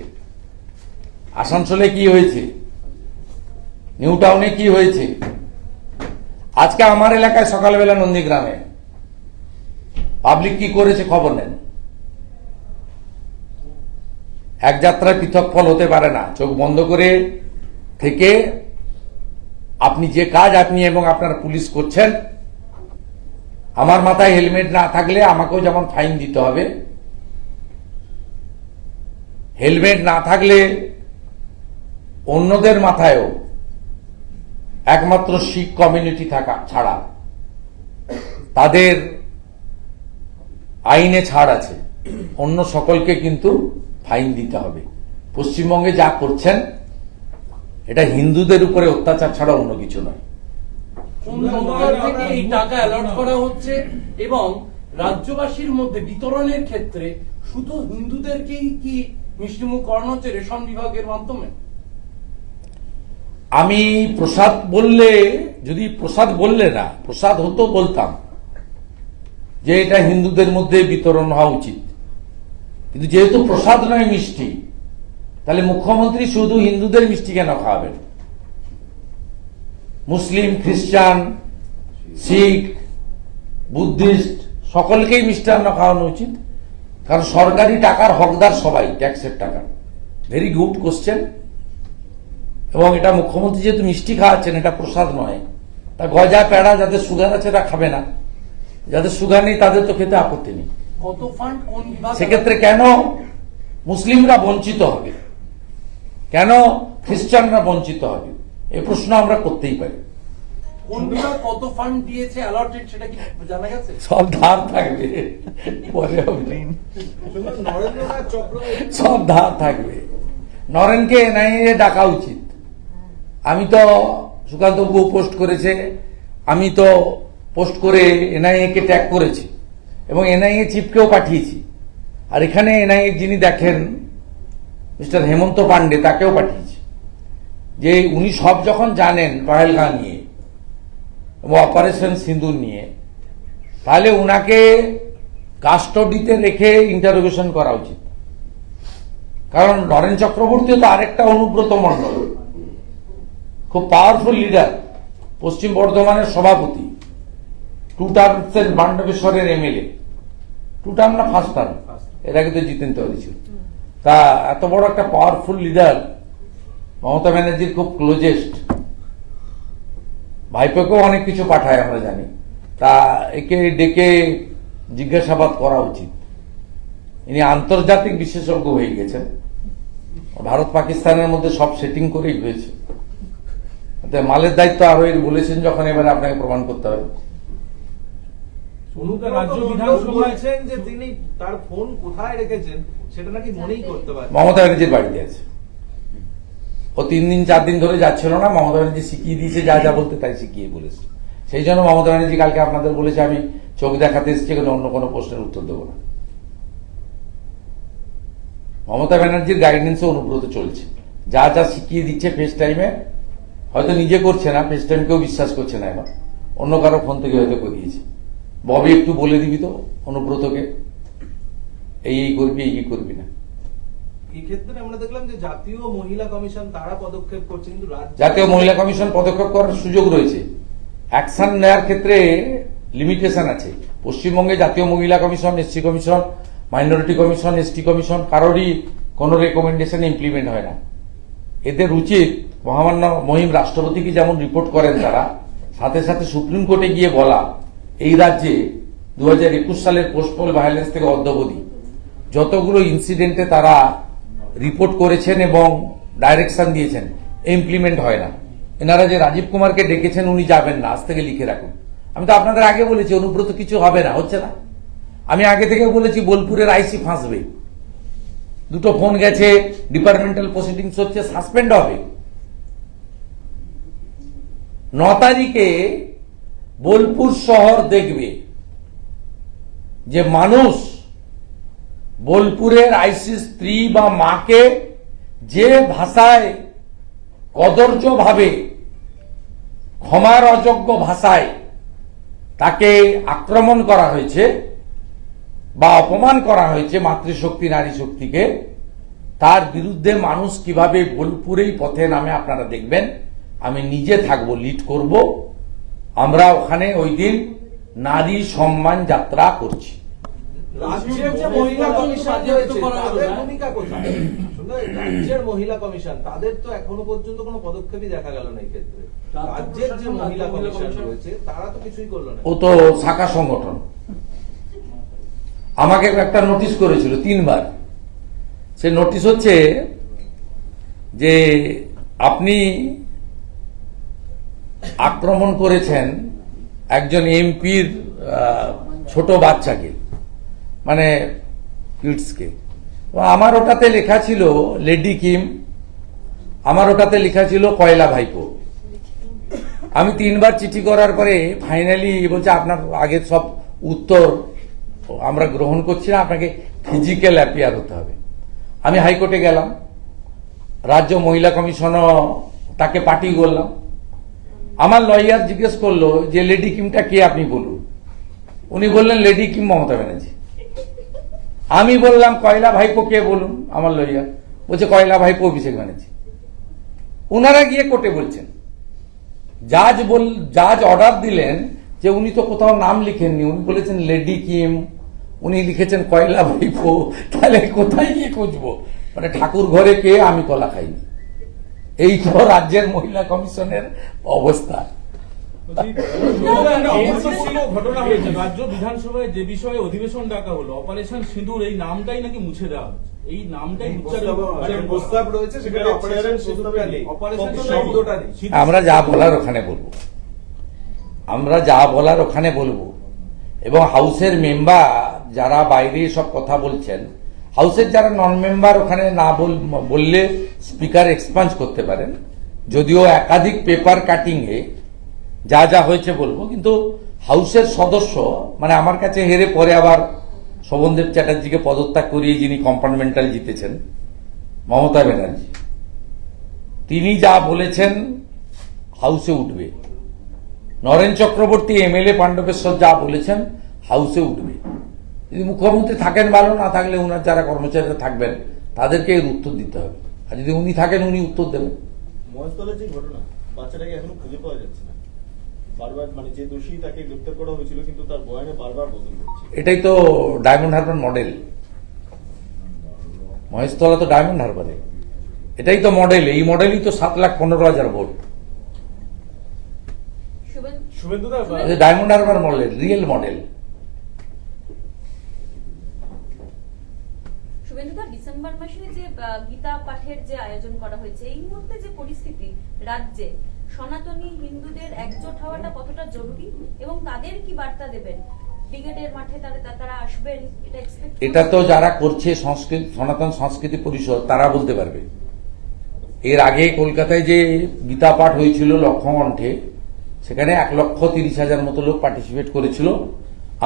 আসানসোলে কি হয়েছে, নিউ টাউনে কি হয়েছে? আজকে আমার এলাকায় সকালবেলা নন্দীগ্রামে পাবলিক কি করেছে খবর নেন। এক যাত্রায় পৃথক ফল হতে পারে না। চোখ বন্ধ করে থেকে আপনি যে কাজ আপনি এবং আপনার পুলিশ করছেন, আমার মাথায় হেলমেট না থাকলে আমাকেও যেমন ফাইন দিতে হবে, হেলমেট না থাকলে অন্যদের মাথায়ও, একমাত্র শিখ কমিউনিটি থাকা ছাড়া তাদের আইনে ছাড় আছে, অন্য সকলকে কিন্তু ফাইন দিতে হবে। পশ্চিমবঙ্গে যা করছেন এটা হিন্দুদের উপরে অত্যাচার ছাড়া অন্য কিছু নয়। কোন দপ্তর থেকে এই টাকা অ্যালট করা হচ্ছে এবং রাজ্যবাসীর মধ্যে বিতরণের ক্ষেত্রে শুধু হিন্দুদেরকেই কি মিষ্টিমুখ করানো হচ্ছে রেশন বিভাগের মাধ্যমে? আমি প্রসাদ বললে, যদি প্রসাদ বললে না, প্রসাদ হতো বলতাম যে এটা হিন্দুদের মধ্যে বিতরণ হওয়া উচিত, কিন্তু যেহেতু প্রসাদ নয় মিষ্টি, তাহলে মুখ্যমন্ত্রী শুধু হিন্দুদের মিষ্টি কেন খাওয়াবেন? মুসলিম, খ্রিস্টান, শিখ, বুদ্ধিস্ট সকলকেই মিষ্টান্ন খাওয়ানো উচিত, কারণ সরকারি টাকার হকদার সবাই, ট্যাক্সের টাকা। Very good question. এবং এটা মুখ্যমন্ত্রী যেহেতু মিষ্টি খাওয়াচ্ছেন, এটা প্রসাদ নয়, তা গজা পেড়া যাদের সুগার আছে তারা খাবে না, যাদের সুগার নেই তাদের তো খেতে আপত্তি নেই। কত ফান্ড কোন বিভাগ? সেক্ষেত্রে কেন মুসলিমরা বঞ্চিত হবে? কেন খ্রিস্টানরা বঞ্চিত হবে? এই প্রশ্ন আমরা করতেই পারি। কোন বিভাগ কত ফান্ড দিয়েছে অ্যালটেড সেটা কি জানা গেছে? সব ধার থাকবে, পরে হবে। নরেন্দ্রনাথ চক্রবর্তী সব ধার থাকবে। নরেনকে এনআইএ ডাকা উচিত। আমি তো সুকান্ত বাবু পোস্ট করেছে, আমি তো পোস্ট করে এনআইএ কে ট্যাগ করেছি এবং এনআইএ চিফকেও পাঠিয়েছি। আর এখানে এনআইএ যিনি দেখেন মিস্টার হেমন্ত পান্ডে, তাকেও পাঠিয়েছি যে উনি সব যখন জানেন পহেলগাঁ নিয়ে এবং অপারেশন সিন্দুর নিয়ে, তাহলে উনাকে কাস্টডিতে রেখে ইন্টারোগেশন করা উচিত। কারণ নরেন চক্রবর্তী তো আরেকটা অনুব্রত মণ্ডল, খুব পাওয়ারফুল লিডার, পশ্চিম বর্ধমানের সভাপতি, 2 টার্মসের বান্ডবেশ্বরের এমএলএ, 2 টার্ম না 1st টার্ম, এর আগে তো জিতেন তৈরি ছিল। তা এত বড় একটা পাওয়ারফুল লিডার, মমতা ব্যানার্জির খুব ক্লোজেস্ট, ভাইপোকেও অনেক কিছু পাঠায় আমরা জানি। তা একে ডেকে জিজ্ঞাসাবাদ করা উচিত। ইনি আন্তর্জাতিক বিশেষজ্ঞ হয়ে গেছেন, ভারত পাকিস্তানের মধ্যে সব সেটিং করেই হয়েছে। মালের দায়িত্ব আরো এর বলেছেন যখন, এবারে আপনাকে প্রমাণ করতে হবে। রাজ্য বিধানসভা বলছেন যে তিনি তার ফোন কোথায় রেখেছেন সেটা নাকি মনেই করতে পারেন। মমতা ব্যানার্জির বাড়িতে আছে। ও 3 দিন 4 দিন ধরে যাচ্ছিল না, মমতা ব্যানার্জি শিখিয়ে দিয়েছে যা যা বলতে তাই শিখিয়ে বলেছে। সেই জন্য মমতা ব্যানার্জি কালকে আপনাদের বলেছে আমি চোখ দেখাতে এসেছি, অন্য কোনো প্রশ্নের উত্তর দেবো না। মমতা ব্যানার্জির গাইডেন্সে অনুব্রত চলছে, যা যা শিখিয়ে দিচ্ছে ফেস টাইমে, হয়তো নিজে করছে না, ফেস টাইম কেউ বিশ্বাস করছে না, এবার অন্য কারো ফোন থেকে হয়তো করিয়েছে। ববি একটু বলে দিবি তো অনুব্রতকে, এই করবি, এই করবি না। এই ক্ষেত্রে আমরা দেখলাম যে জাতীয় মহিলা কমিশন তারা পদক্ষেপ করছে, কিন্তু জাতীয় মহিলা কমিশন পদক্ষেপ করার সুযোগ রয়েছে। অ্যাকশন নেওয়ার ক্ষেত্রে লিমিটেশন আছে। পশ্চিমবঙ্গে জাতীয় মহিলা commission, SC commission, minority commission, ST commission, কারোরই কোনো রেকমেন্ডেশন ইমপ্লিমেন্ট হয় না। এদের উচিত মহামান্য মহিম রাষ্ট্রপতিকে যেমন রিপোর্ট করেন তারা, সাথে সাথে সুপ্রিম কোর্টে গিয়ে বলা এই রাজ্যে 2021 সালের পোস্টপল ভায়োলেন্স থেকে অদ্যাবধি যতগুলো ইনসিডেন্টে তারা রিপোর্ট করেছেন এবং ডাইরেকশন দিয়েছেন, ইমপ্লিমেন্ট হয় না। এনারা যে রাজীব কুমারকে ডেকেছেন উনি যাবেন না, আজ থেকে লিখে রাখুন। আমি তো আপনাদের আগে বলেছি অনুব্রত কিছু হবে না, হচ্ছে না। আমি আগে থেকে বলেছি বোলপুরের আইসি ফাঁসবে, 2টো ফোন গেছে, ডিপার্টমেন্টাল প্রসিডিংস হচ্ছে, সাসপেন্ড হবে। 9 তারিখে বোলপুর শহর দেখবে যে মানুষ বোলপুরের আইসি স্ত্রী বা মাকে যে ভাষায়, কদর্য ভাবে, ক্ষমার অযোগ্য ভাষায় তাকে আক্রমণ করা হয়েছে বা অপমান করা হয়েছে মাতৃশক্তি, নারী শক্তিকে, তার বিরুদ্ধে মানুষ কিভাবে বোলপুরেই পথে নামে আপনারা দেখবেন। আমি নিজে থাকবো, লিড করব। আমরা ওখানে ওই দিন নারী সম্মান যাত্রা করছি। রাজ্যের যে মহিলা কমিশন রয়েছে তাদের ভূমিকা কোথায়? রাজ্যের মহিলা কমিশন তাদের তো এখনো পর্যন্ত কোনো পদক্ষেপই দেখা গেল না এই ক্ষেত্রে। রাজ্যের যে মহিলা কমিশন রয়েছে তারা তো কিছুই করলো না। ও তো শাখা সংগঠন। আমাকে একটা নোটিশ করেছিল 3 বার। সে নোটিশ হচ্ছে যে আপনি আক্রমণ করেছেন একজন এমপির ছোট বাচ্চাকে, মানে কিডসকে। আমার ওটাতে লেখা ছিল লেডি কিম, আমার ওটাতে লেখা ছিল কয়লা ভাইপো। আমি 3 বার চিঠি করার পরে ফাইনালি বলছে আপনার আগের সব উত্তর আমরা গ্রহণ করছি না, আপনাকে ফিজিক্যাল অ্যাপিয়ার হতে হবে। আমি হাইকোর্টে গেলাম, রাজ্য মহিলা কমিশনও তাকে পাঠিয়ে করলাম। আমার লয়ার জিজ্ঞেস করলো যে লেডি কিমটা কে আপনি বলুন। উনি বললেন লেডি কিম মমতা ব্যানার্জি। আমি বললাম কয়লা ভাইপো কে বলুন, আমার লয়ার বলছে কয়লা ভাইপো অভিষেক ব্যানার্জি। ওনারা গিয়ে কোর্টে বলছেন, জাজ অর্ডার দিলেন যে উনি তো কোথাও নাম লিখেননি, উনি বলেছেন লেডি কিম, উনি লিখেছেন কয়লা ভাইপো, তাহলে কোথায় গিয়ে খুঁজবো? মানে ঠাকুর ঘরে কে, আমি কলা খাইনি। এই তো রাজ্যের মহিলা কমিশনের অবস্থা। ঘটনা হয়েছে রাজ্য বিধানসভায় যে বিষয়ে অধিবেশন ডাকা হলো অপারেশন সিঁদুর, এই নামটাই নাকি মুছে দেওয়া হচ্ছে। এই নামটাই উচ্চারণ মানে প্রস্তাব রয়েছে সেখানে অপারেশন শব্দটা নেই, অপারেশন শব্দটা নেই। আমরা যা বলার ওখানে বলবো, আমরা যা বলার ওখানে বলবো। এবং হাউসের মেম্বার যারা বাইরে সব কথা বলছেন, হাউসের যারা নন মেম্বার ওখানে না বললে স্পিকার এক্সপাঞ্জ করতে পারেন, যদিও একাধিক পেপার কাটিং এ যা যা হয়েছে বলবো, কিন্তু হাউসের সদস্য মানে আমার কাছে হেরে পরে আবার শোভনদেব চ্যাটার্জিকে পদত্যাগ করিয়ে যিনি কম্পার্টমেন্টাল জিতেছেন, মমতা ব্যানার্জি, তিনি যা বলেছেন হাউসে উঠবে। নরেন চক্রবর্তী এমএলএ পাণ্ডবেশ্বর যা বলেছেন হাউসে উঠবে। যদি মুখ্যমন্ত্রী থাকেন ভালো, না থাকলে উনার যারা কর্মচারীরা থাকবেন তাদেরকে এর উত্তর দিতে হবে। আর যদি উনি থাকেন উনি উত্তর দেবেন। মহেশতলার যে ঘটনা, বাচ্চাটাকে এখনো খুঁজে পাওয়া যাচ্ছে না, বারবার মানে যে দোষী তাকে গ্রেপ্তার করা হয়েছিল কিন্তু তার বয়ানে বারবার বদল হচ্ছে। এটাই তো ডায়মন্ড হারবার মডেল। মহেশতলা তো ডায়মন্ড হারবারে, এটাই তো মডেল। এই মডেলই তো 7,15,000 ভোট। শুভেন্দুদা, Diamond Harbour model, real model. শুভেন্দুদা, ডিসেম্বর মাসে যে গীতা পাঠের যে আয়োজন করা হয়েছে, এই মুহূর্তে যে পরিস্থিতি রাজ্যে, সনাতনী হিন্দুদের একজোট হওয়াটা কতটা জরুরি এবং তাদের কি বার্তা দেবেন? ব্রিগেডের মাঠে তারা আসবেন, এটা এক্সপেক্ট? এটা তো যারা করছে সনাতন সংস্কৃতি পরিষদ তারা বলতে পারবে। এর আগে কলকাতায় যে গীতা পাঠ হয়েছিল লক্ষকণ্ঠে, সেখানে 1,30,000 মতো লোক পার্টিসিপেট করেছিল,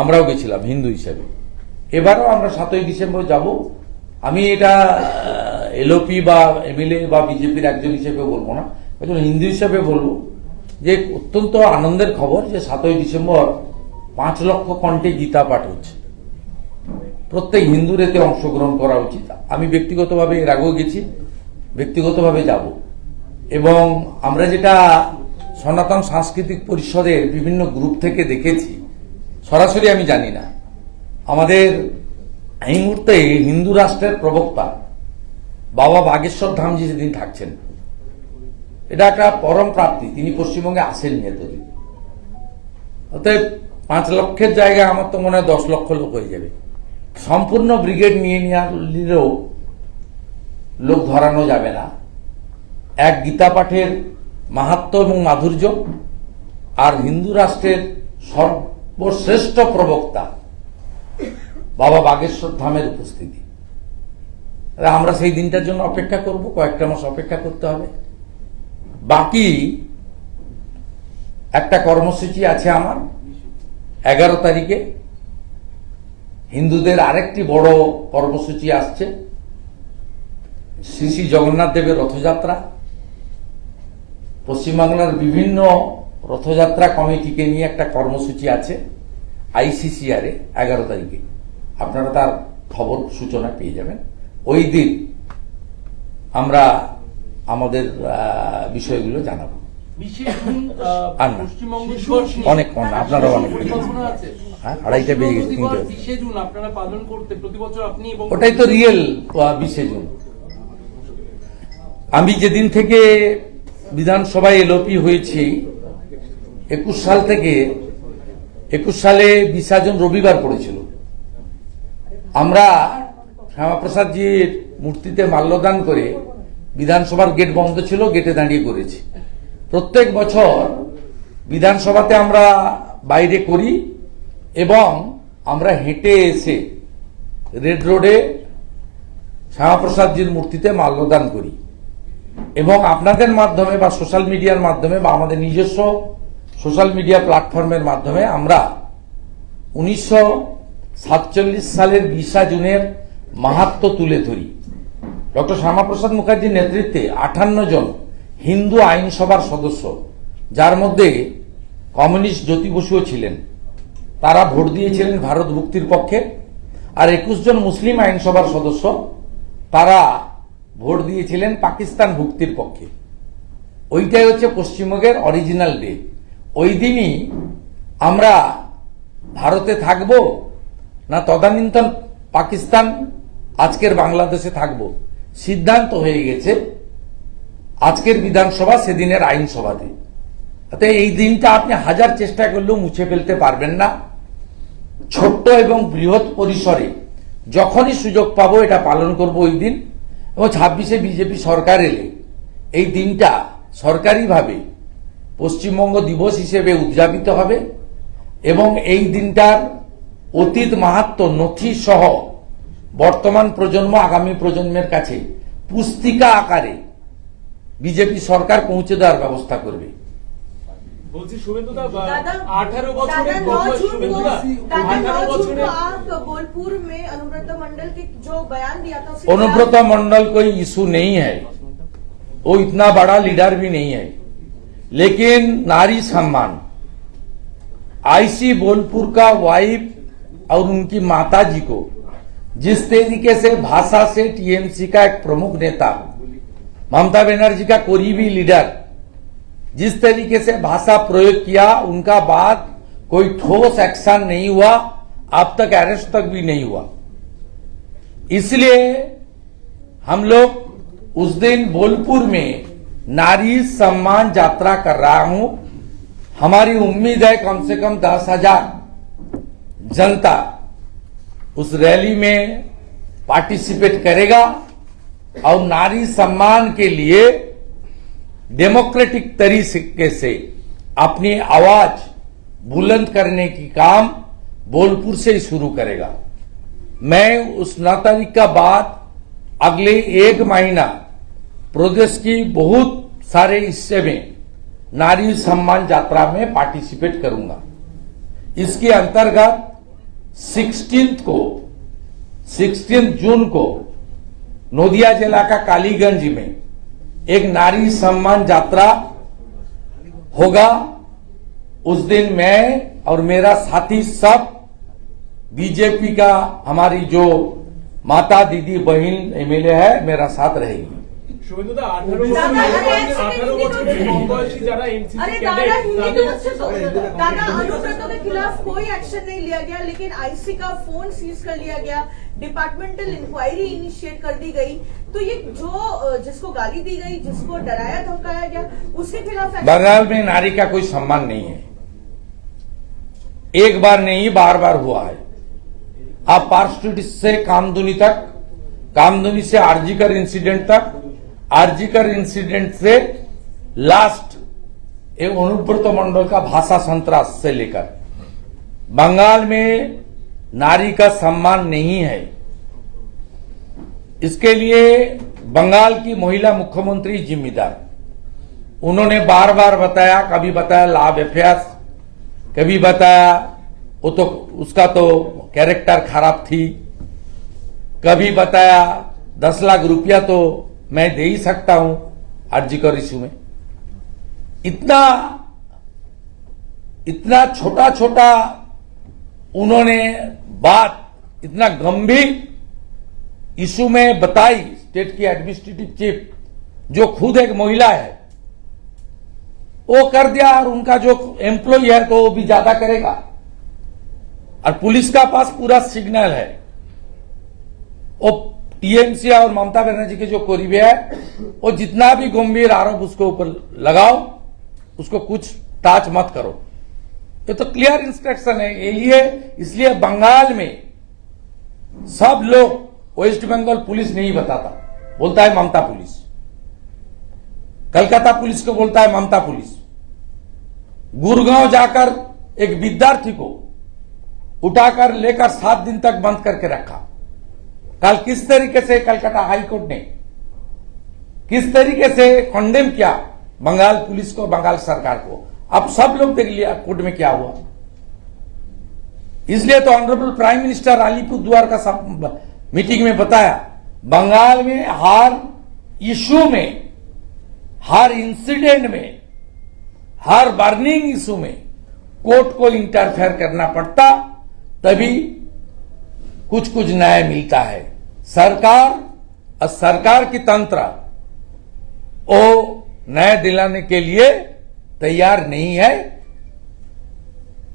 আমরাও গেছিলাম হিন্দু হিসাবে। এবারও আমরা 7ই ডিসেম্বর যাব। আমি এটা এলওপি বা এমএলএ বা বিজেপির একজন হিসেবে বলবো না, একজন হিন্দু হিসেবে বলবো যে অত্যন্ত আনন্দের খবর যে 7ই ডিসেম্বর 5 লক্ষ কণ্ঠে গীতা পাঠ হচ্ছে। প্রত্যেক হিন্দুর এতে অংশগ্রহণ করা উচিত। আমি ব্যক্তিগতভাবে এর আগেও গেছি, ব্যক্তিগতভাবে যাব। এবং আমরা যেটা সনাতন সাংস্কৃতিক পরিষদের বিভিন্ন গ্রুপ থেকে দেখেছি, সরাসরি আমি জানি না, আমাদের এই মুহূর্তে হিন্দু রাষ্ট্রের প্রবক্তা বাবা বাগেশ্বর ধামজি যেদিন থাকছেন, এটা একটা পরম প্রাপ্তি। তিনি পশ্চিমবঙ্গে আসেননি এতদিন। অতএব 5 লক্ষের জায়গায় আমার তো মনে হয় 10 লক্ষ লোক হয়ে যাবে। সম্পূর্ণ ব্রিগেড নিয়ে নিলেও লোক ধরানো যাবে না। এক গীতা পাঠের মাহাত্ম্য এবং মাধুর্য, আর হিন্দু রাষ্ট্রের সর্বশ্রেষ্ঠ প্রবক্তা বাবা বাগেশ্বর ধামের উপস্থিতি। আমরা সেই দিনটার জন্য অপেক্ষা করব, কয়েকটা মাস অপেক্ষা করতে হবে। বাকি একটা কর্মসূচি আছে আমার 11 তারিখে। হিন্দুদের আরেকটি বড় কর্মসূচি আসছে, শ্রী শ্রী জগন্নাথ দেবের রথযাত্রা। পশ্চিমবাংলার বিভিন্ন রথযাত্রা কমিটিকে নিয়ে একটা কর্মসূচি আছে ICCR 11 তারিখে। আপনারা তার খবর সূচনা পেয়ে যাবেন। ওই দিন আমরা আমাদের বিষয়গুলো জানাবো। আর না, অনেক কম না, আপনারা অনেক হ্যাঁ, 2:30 বেজে গেছে, 3টে। 20 জুন আপনারা পালন করতে প্রতি বছর আপনি এবং ওটাই তো রিয়েল 20 জুন। আমি যেদিন থেকে বিধানসভায় এলওপি হয়েছি 21 সাল থেকে, 21 সালে 20 জুন রবিবার পড়েছিল। আমরা শ্যামাপ্রসাদজির মূর্তিতে মাল্যদান করে, বিধানসভার গেট বন্ধ ছিল, গেটে দাঁড়িয়ে করেছি। প্রত্যেক বছর বিধানসভাতে আমরা বাইরে করি এবং আমরা হেঁটে এসে রেড রোডে শ্যামাপ্রসাদজির মূর্তিতে মাল্যদান করি। এবং আপনাদের মাধ্যমে বা সোশ্যাল মিডিয়ার মাধ্যমে বা আমাদের নিজস্ব সোশ্যাল মিডিয়া প্ল্যাটফর্মের মাধ্যমে আমরা 1947 সালের 20 জুনের মাহাত্ম্য তুলে ধরি। ডক্টর শ্যামাপ্রসাদ মুখার্জির নেতৃত্বে 58 জন হিন্দু আইনসভার সদস্য, যার মধ্যে কমিউনিস্ট জ্যোতি বসুও ছিলেন, তারা ভোট দিয়েছিলেন ভারত মুক্তির পক্ষে। আর 21 জন মুসলিম আইনসভার সদস্য, তারা ভোট দিয়েছিলেন পাকিস্তান মুক্তির পক্ষে। ওইটাই হচ্ছে পশ্চিমবঙ্গের অরিজিনাল ডে। ওই দিনই আমরা ভারতে থাকব না তদানীন্তন পাকিস্তান আজকের বাংলাদেশে থাকব, সিদ্ধান্ত হয়ে গেছে আজকের বিধানসভা সেদিনের আইনসভাতে। এই দিনটা আপনি হাজার চেষ্টা করলেও মুছে ফেলতে পারবেন না। ছোট্ট এবং বৃহৎ পরিসরে যখনই সুযোগ পাবো এটা পালন করব ওই দিন। এবং 26-এ বিজেপি সরকার এলে এই দিনটা সরকারিভাবে পশ্চিমবঙ্গ দিবস হিসেবে উদযাপিত হবে এবং এই দিনটার অতীত মাহাত্ম্য নথি সহ বর্তমান প্রজন্ম আগামী প্রজন্মের কাছে পুস্তিকা আকারে বিজেপি সরকার পৌঁছে দেওয়ার ব্যবস্থা করবে। বলছি শুভেন্দুদা, दादा 18 বছরে दादा 9 जून को 18 বছরে आप बोलपुर में अनुव्रत मंडल के जो बयान दिया था उससे अनुव्रत मंडल कोई इशू नहीं है, वो इतना बड़ा लीडर भी नहीं है, लेकिन नारी सम्मान आईसी बोलपुर का वाइफ और उनकी माता जी को जिस तरीके से भाषा से टीएमसी का एक प्रमुख नेता ममता बनर्जी का करीबी लीडर जिस तरीके से भाषा प्रयोग किया, उनका बाद कोई ठोस एक्शन नहीं हुआ, अब तक अरेस्ट तक भी नहीं हुआ। इसलिए हम लोग उस दिन बोलपुर में नारी सम्मान यात्रा कर रहा हूं। हमारी उम्मीद है कम से कम 10,000 जनता उस रैली में पार्टिसिपेट करेगा और नारी सम्मान के लिए डेमोक्रेटिक तरीके से अपनी आवाज बुलंद करने की काम बोलपुर से ही शुरू करेगा। मैं उस 9 तारीख का बाद अगले 1 महीना प्रदेश की बहुत सारे हिस्से में नारी सम्मान यात्रा में पार्टिसिपेट करूंगा। इसके अंतर्गत 16 जून को नोदिया जिला का कालीगंज में एक नारी सम्मान यात्रा होगा। उस दिन मैं और मेरा साथी सब बीजेपी का हमारी जो माता दीदी बहन एमएलए है मेरा साथ रहेगी। শুভেন্দুদা 18 বছরে কম বয়সী যারা এনসিপি अरे दादा हिंदी तो अच्छे तो दादा अनुव्रतों के खिलाफ कोई एक्शन नहीं लिया गया, लेकिन आईसी का फोन सीज कर लिया गया, डिपार्टमेंटल इंक्वायरी इनिशिएट कर दी गई। तो ये जो जिसको गाली दी गई, जिसको डराया धमकाया गया, उसके खिलाफ बंगाल में नारी का कोई सम्मान नहीं है, एक बार नहीं बार बार हुआ है। आप पार्क स्ट्रीट से कामदुनी तक, कामदुनी से आरजीकर इंसिडेंट तक, आरजीकर इंसिडेंट से लास्ट एक अनुव्रत मंडल का भाषा संत्रास से लेकर बंगाल में नारी का सम्मान नहीं है। इसके लिए बंगाल की महिला मुख्यमंत्री जिम्मेदार। उन्होंने बार बार बताया, कभी बताया लाभ अफेयर्स, कभी बताया वो तो उसका तो कैरेक्टर खराब थी, कभी बताया 10 लाख रुपया तो मैं दे ही सकता हूं आरजीकर इशू में। इतना छोटा छोटा उन्होंने बात इतना गंभीर इशू में बताई। स्टेट की एडमिनिस्ट्रेटिव चीफ जो खुद एक महिला है वो कर दिया, और उनका जो एम्प्लॉय है तो वो भी ज्यादा करेगा। और पुलिस का पास पूरा सिग्नल है, वो टीएमसी और ममता बनर्जी के जो करीबी है वो जितना भी गंभीर आरोप उसके ऊपर लगाओ, उसको कुछ टाच मत करो। ये तो क्लियर इंस्ट्रक्शन है। इसलिए बंगाल में सब लोग वेस्ट बंगाल पुलिस नहीं बताता, बोलता है ममता पुलिस। कलकत्ता पुलिस को बोलता है ममता पुलिस। गुड़गांव जाकर एक विद्यार्थी को उठाकर लेकर 7 दिन तक बंद करके रखा। कल किस तरीके से कलकत्ता हाई कोर्ट ने किस तरीके से कंडेम किया बंगाल पुलिस को, बंगाल सरकार को। अब सब लोग देख लिया कोर्ट में क्या हुआ। इसलिए तो ऑनरेबल प्राइम मिनिस्टर अलीपुरद्वार का मीटिंग में बताया, बंगाल में हर इशू में, हर इंसिडेंट में, हर बर्निंग इशू में कोर्ट को इंटरफेयर करना पड़ता, तभी कुछ कुछ न्याय मिलता है। सरकार की तंत्र वो न्याय दिलाने के लिए तैयार नहीं है।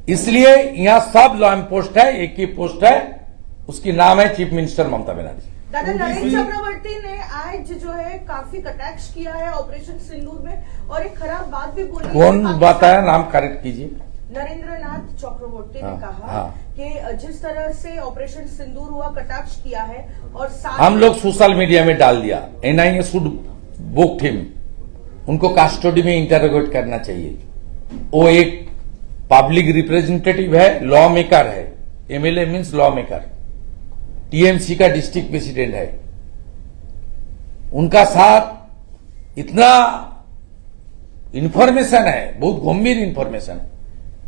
इसलिए यहां सब लॉ पोस्ट है, एक ही पोस्ट है, उसकी नाम है चीफ मिनिस्टर ममता बनर्जी। दादा नरेंद्र चक्रवर्ती ने आज जो है काफी कटाक्ष किया है ऑपरेशन सिंदूर में, और एक खराब बात भी बोली है। कौन बताया, नाम करेक्ट कीजिए। नरेंद्र नाथ चक्रवर्ती ने कहा कि जिस तरह से ऑपरेशन सिंदूर हुआ, कटाक्ष किया है और साथ हम लोग सोशल मीडिया में डाल दिया, एनआईए शुड बुक हिम, उनको कस्टडी में इंटरोगेट करना चाहिए। वो एक पब्लिक रिप्रेजेंटेटिव है, लॉ मेकर है, MLA means law maker, TMC का डिस्ट्रिक्ट प्रेसिडेंट है। उनका साथ इतना इंफॉर्मेशन है, बहुत गंभीर इंफॉर्मेशन है।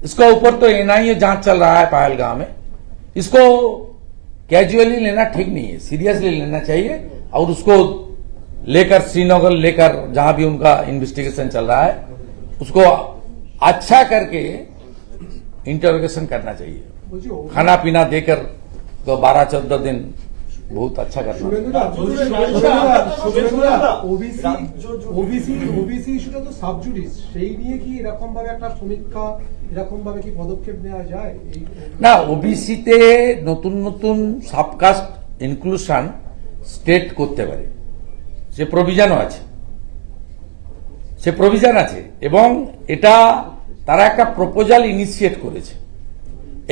इसका ऊपर तो एनआईए जांच चल रहा है पहलगाम में, इसको कैजुअली लेना ठीक नहीं है, सीरियसली लेना चाहिए और उसको लेकर श्रीनगर लेकर जहां भी उनका इन्वेस्टिगेशन चल रहा है उसको अच्छा करके इंटरोगेशन करना चाहिए, खाना पीना देकर तो 12-14 दिन बहुत अच्छा करना। ওবিসি ইস্যুটা তো সাবজুডিস, সেই নিয়ে কি এরকম ভাবে একটা সমীক্ষা, এরকম ভাবে কি পদক্ষেপ নেওয়া যায়? না, ওবিসিতে নতুন নতুন সাবকাস্ট ইনক্লুশন স্টেট করতে পারে, সে প্রভিশনও আছে, এবং এটা তারা একটা প্রপোজাল ইনিশিয়েট করেছে।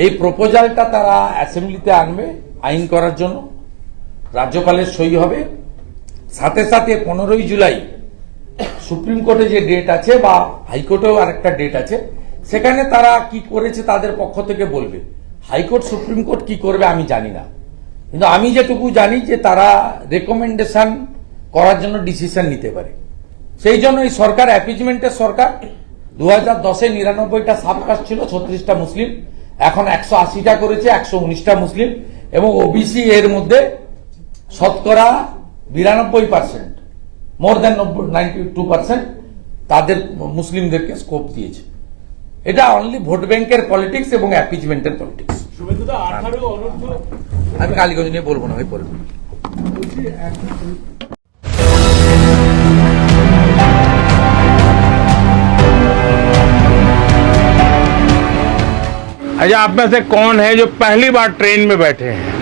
এই প্রপোজালটা তারা অ্যাসেম্বলিতে আনবে আইন করার জন্য, রাজ্যপালের সই হবে। সাথে সাথে 15ই জুলাই সুপ্রিম কোর্টে যে ডেট আছে বা হাইকোর্টেও আরেকটা ডেট আছে, সেখানে তারা কি করেছে তাদের পক্ষ থেকে বলবে। হাইকোর্ট সুপ্রিম কোর্ট কি করবে আমি জানি না, কিন্তু আমি যেটুকু জানি যে তারা রেকমেন্ডেশন করার জন্য ডিসিশন নিতে পারে। সেই জন্য এই সরকার অ্যাপিজমেন্টের সরকার। 2010-এ 99টা সাবকাস্ট ছিল, 36টা মুসলিম, এখন 180টা করেছে, 119টা মুসলিম, এবং ওবিসি এর মধ্যে শতকরা 92%, মোর দেন 92% তাদের মুসলিমদেরকে স্কোপ দিয়েছে। এটা অনলি ভোট ব্যাংকের পলিটিক্স এবং অ্যাপিজমেন্টের পলিটিক্স। শুভেন্দুদা 18 অনূর্ধ্ব, আমি কালীগঞ্জ নিয়ে বলবো না ভাই, পরে अच्छा, आप में से कौन है जो पहली बार ट्रेन में बैठे हैं?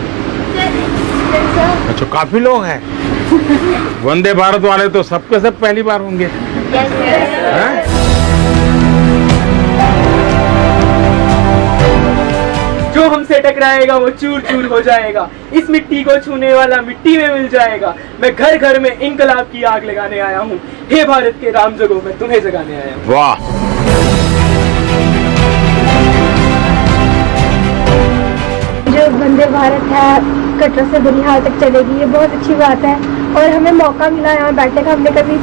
अच्छा, काफी लोग हैं। वंदे भारत वाले तो सबके सब पहली बार होंगे। हैं? जो हमसे टकराएगा वो चूर चूर हो जाएगा, इस मिट्टी को छूने वाला मिट्टी में मिल जाएगा। मैं घर घर में इंकलाब की आग लगाने आया हूँ, हे भारत के राम जगो मैं तुम्हें जगाने आया हूँ। वाह, जो वंदे भारत है कटरा से बनिहाल तक चलेगी, ये बहुत अच्छी बात है और हमें मौका मिला यहाँ बैठने का। हमने कभी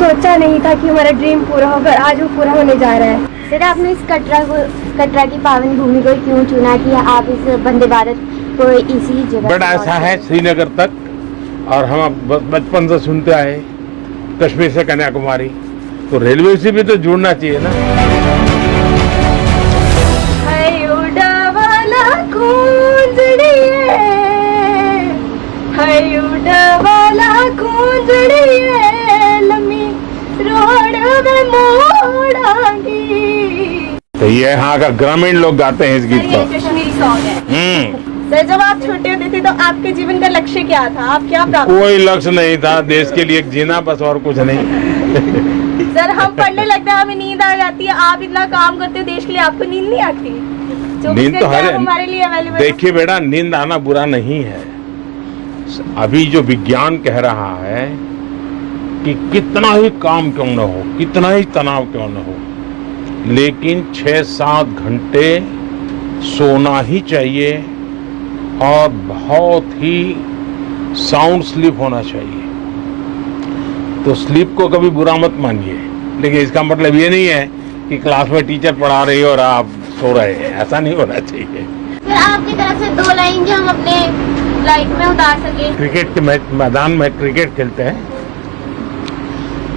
सोचा नहीं था कि हमारा ड्रीम पूरा होगा, आज वो पूरा होने जा रहा है। सर, आपने इस कटरा की पावन भूमि को क्यों चुना कि आप इस वंदे भारत को इसी जगह? बड़ा ऐसा है, श्रीनगर तक, और हम बचपन से सुनते आए कश्मीर से कन्याकुमारी, तो रेलवे से भी तो जुड़ना चाहिए ना। तो ये यहाँ का ग्रामीण लोग गाते हैं इस गीत को। कश्मीरी सॉन्ग है। सर, जब आप छोटे होते थे तो आपके जीवन का लक्ष्य क्या था? आप क्या प्राप्त? कोई लक्ष्य नहीं था, देश के लिए जीना बस, और कुछ नहीं। सर, हम पढ़ने लगते हैं, हमें नींद आ जाती है, आप इतना काम करते हो देश के लिए, आपको नींद नहीं आती? नींद तो हमारे लिए अवेलेबल। देखिए बेटा, नींद आना बुरा नहीं है। अभी जो विज्ञान कह रहा है कि कितना ही काम क्यों न हो, कितना ही तनाव क्यों न हो, लेकिन 6-7 घंटे सोना ही चाहिए और बहुत ही साउंड स्लीप होना चाहिए। तो स्लीप को कभी बुरा मत मानिए, लेकिन इसका मतलब ये नहीं है कि क्लास में टीचर पढ़ा रही है और आप सो रहे हैं, ऐसा नहीं होना चाहिए। सर, आपकी तरफ से 2 लाइन जो हम अपने लाइफ में उतार सके। क्रिकेट के मैदान में क्रिकेट खेलते हैं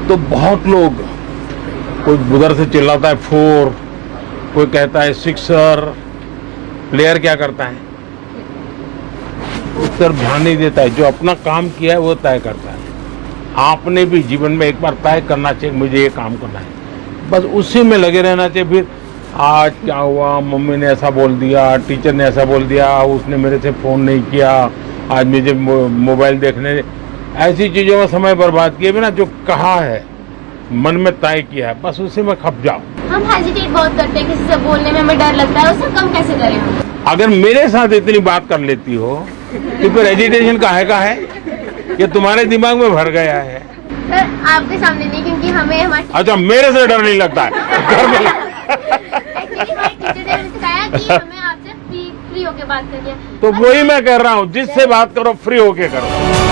तो बहुत लोग, कोई उधर से चिल्लाता है 4, कोई कहता है 6, प्लेयर क्या करता है, उस तरफ ध्यान नहीं देता है। जो अपना काम किया है वो तय करता है। आपने भी जीवन में एक बार तय करना चाहिए, मुझे ये काम करना है, बस उसी में लगे रहना चाहिए। फिर आज क्या हुआ, मम्मी ने ऐसा बोल दिया, टीचर ने ऐसा बोल दिया, उसने मेरे से फोन नहीं किया, आज मुझे मोबाइल देखने, ऐसी चीजों में समय बर्बाद किए बिना जो कहा है, मन में तय किया है, बस उसी में खप जाओ। हम हेजिटेट बहुत करते हैं, किसी से बोलने में हमें डर लगता है, उसे कम कैसे करें हम? अगर मेरे साथ इतनी बात कर लेती हो तो फिर एजिटेशन काहे का है? ये तुम्हारे दिमाग में भर गया है। सर आपके सामने नहीं, क्योंकि हमें हमारे अच्छा, मेरे से डर नहीं लगता है घर में एक्चुअली हमारे टीचर ने हमें सिखाया कि हमें आपसे फ्री होके बात करनी है। तो वही मैं कह रहा हूँ, जिससे बात करो फ्री होके करो।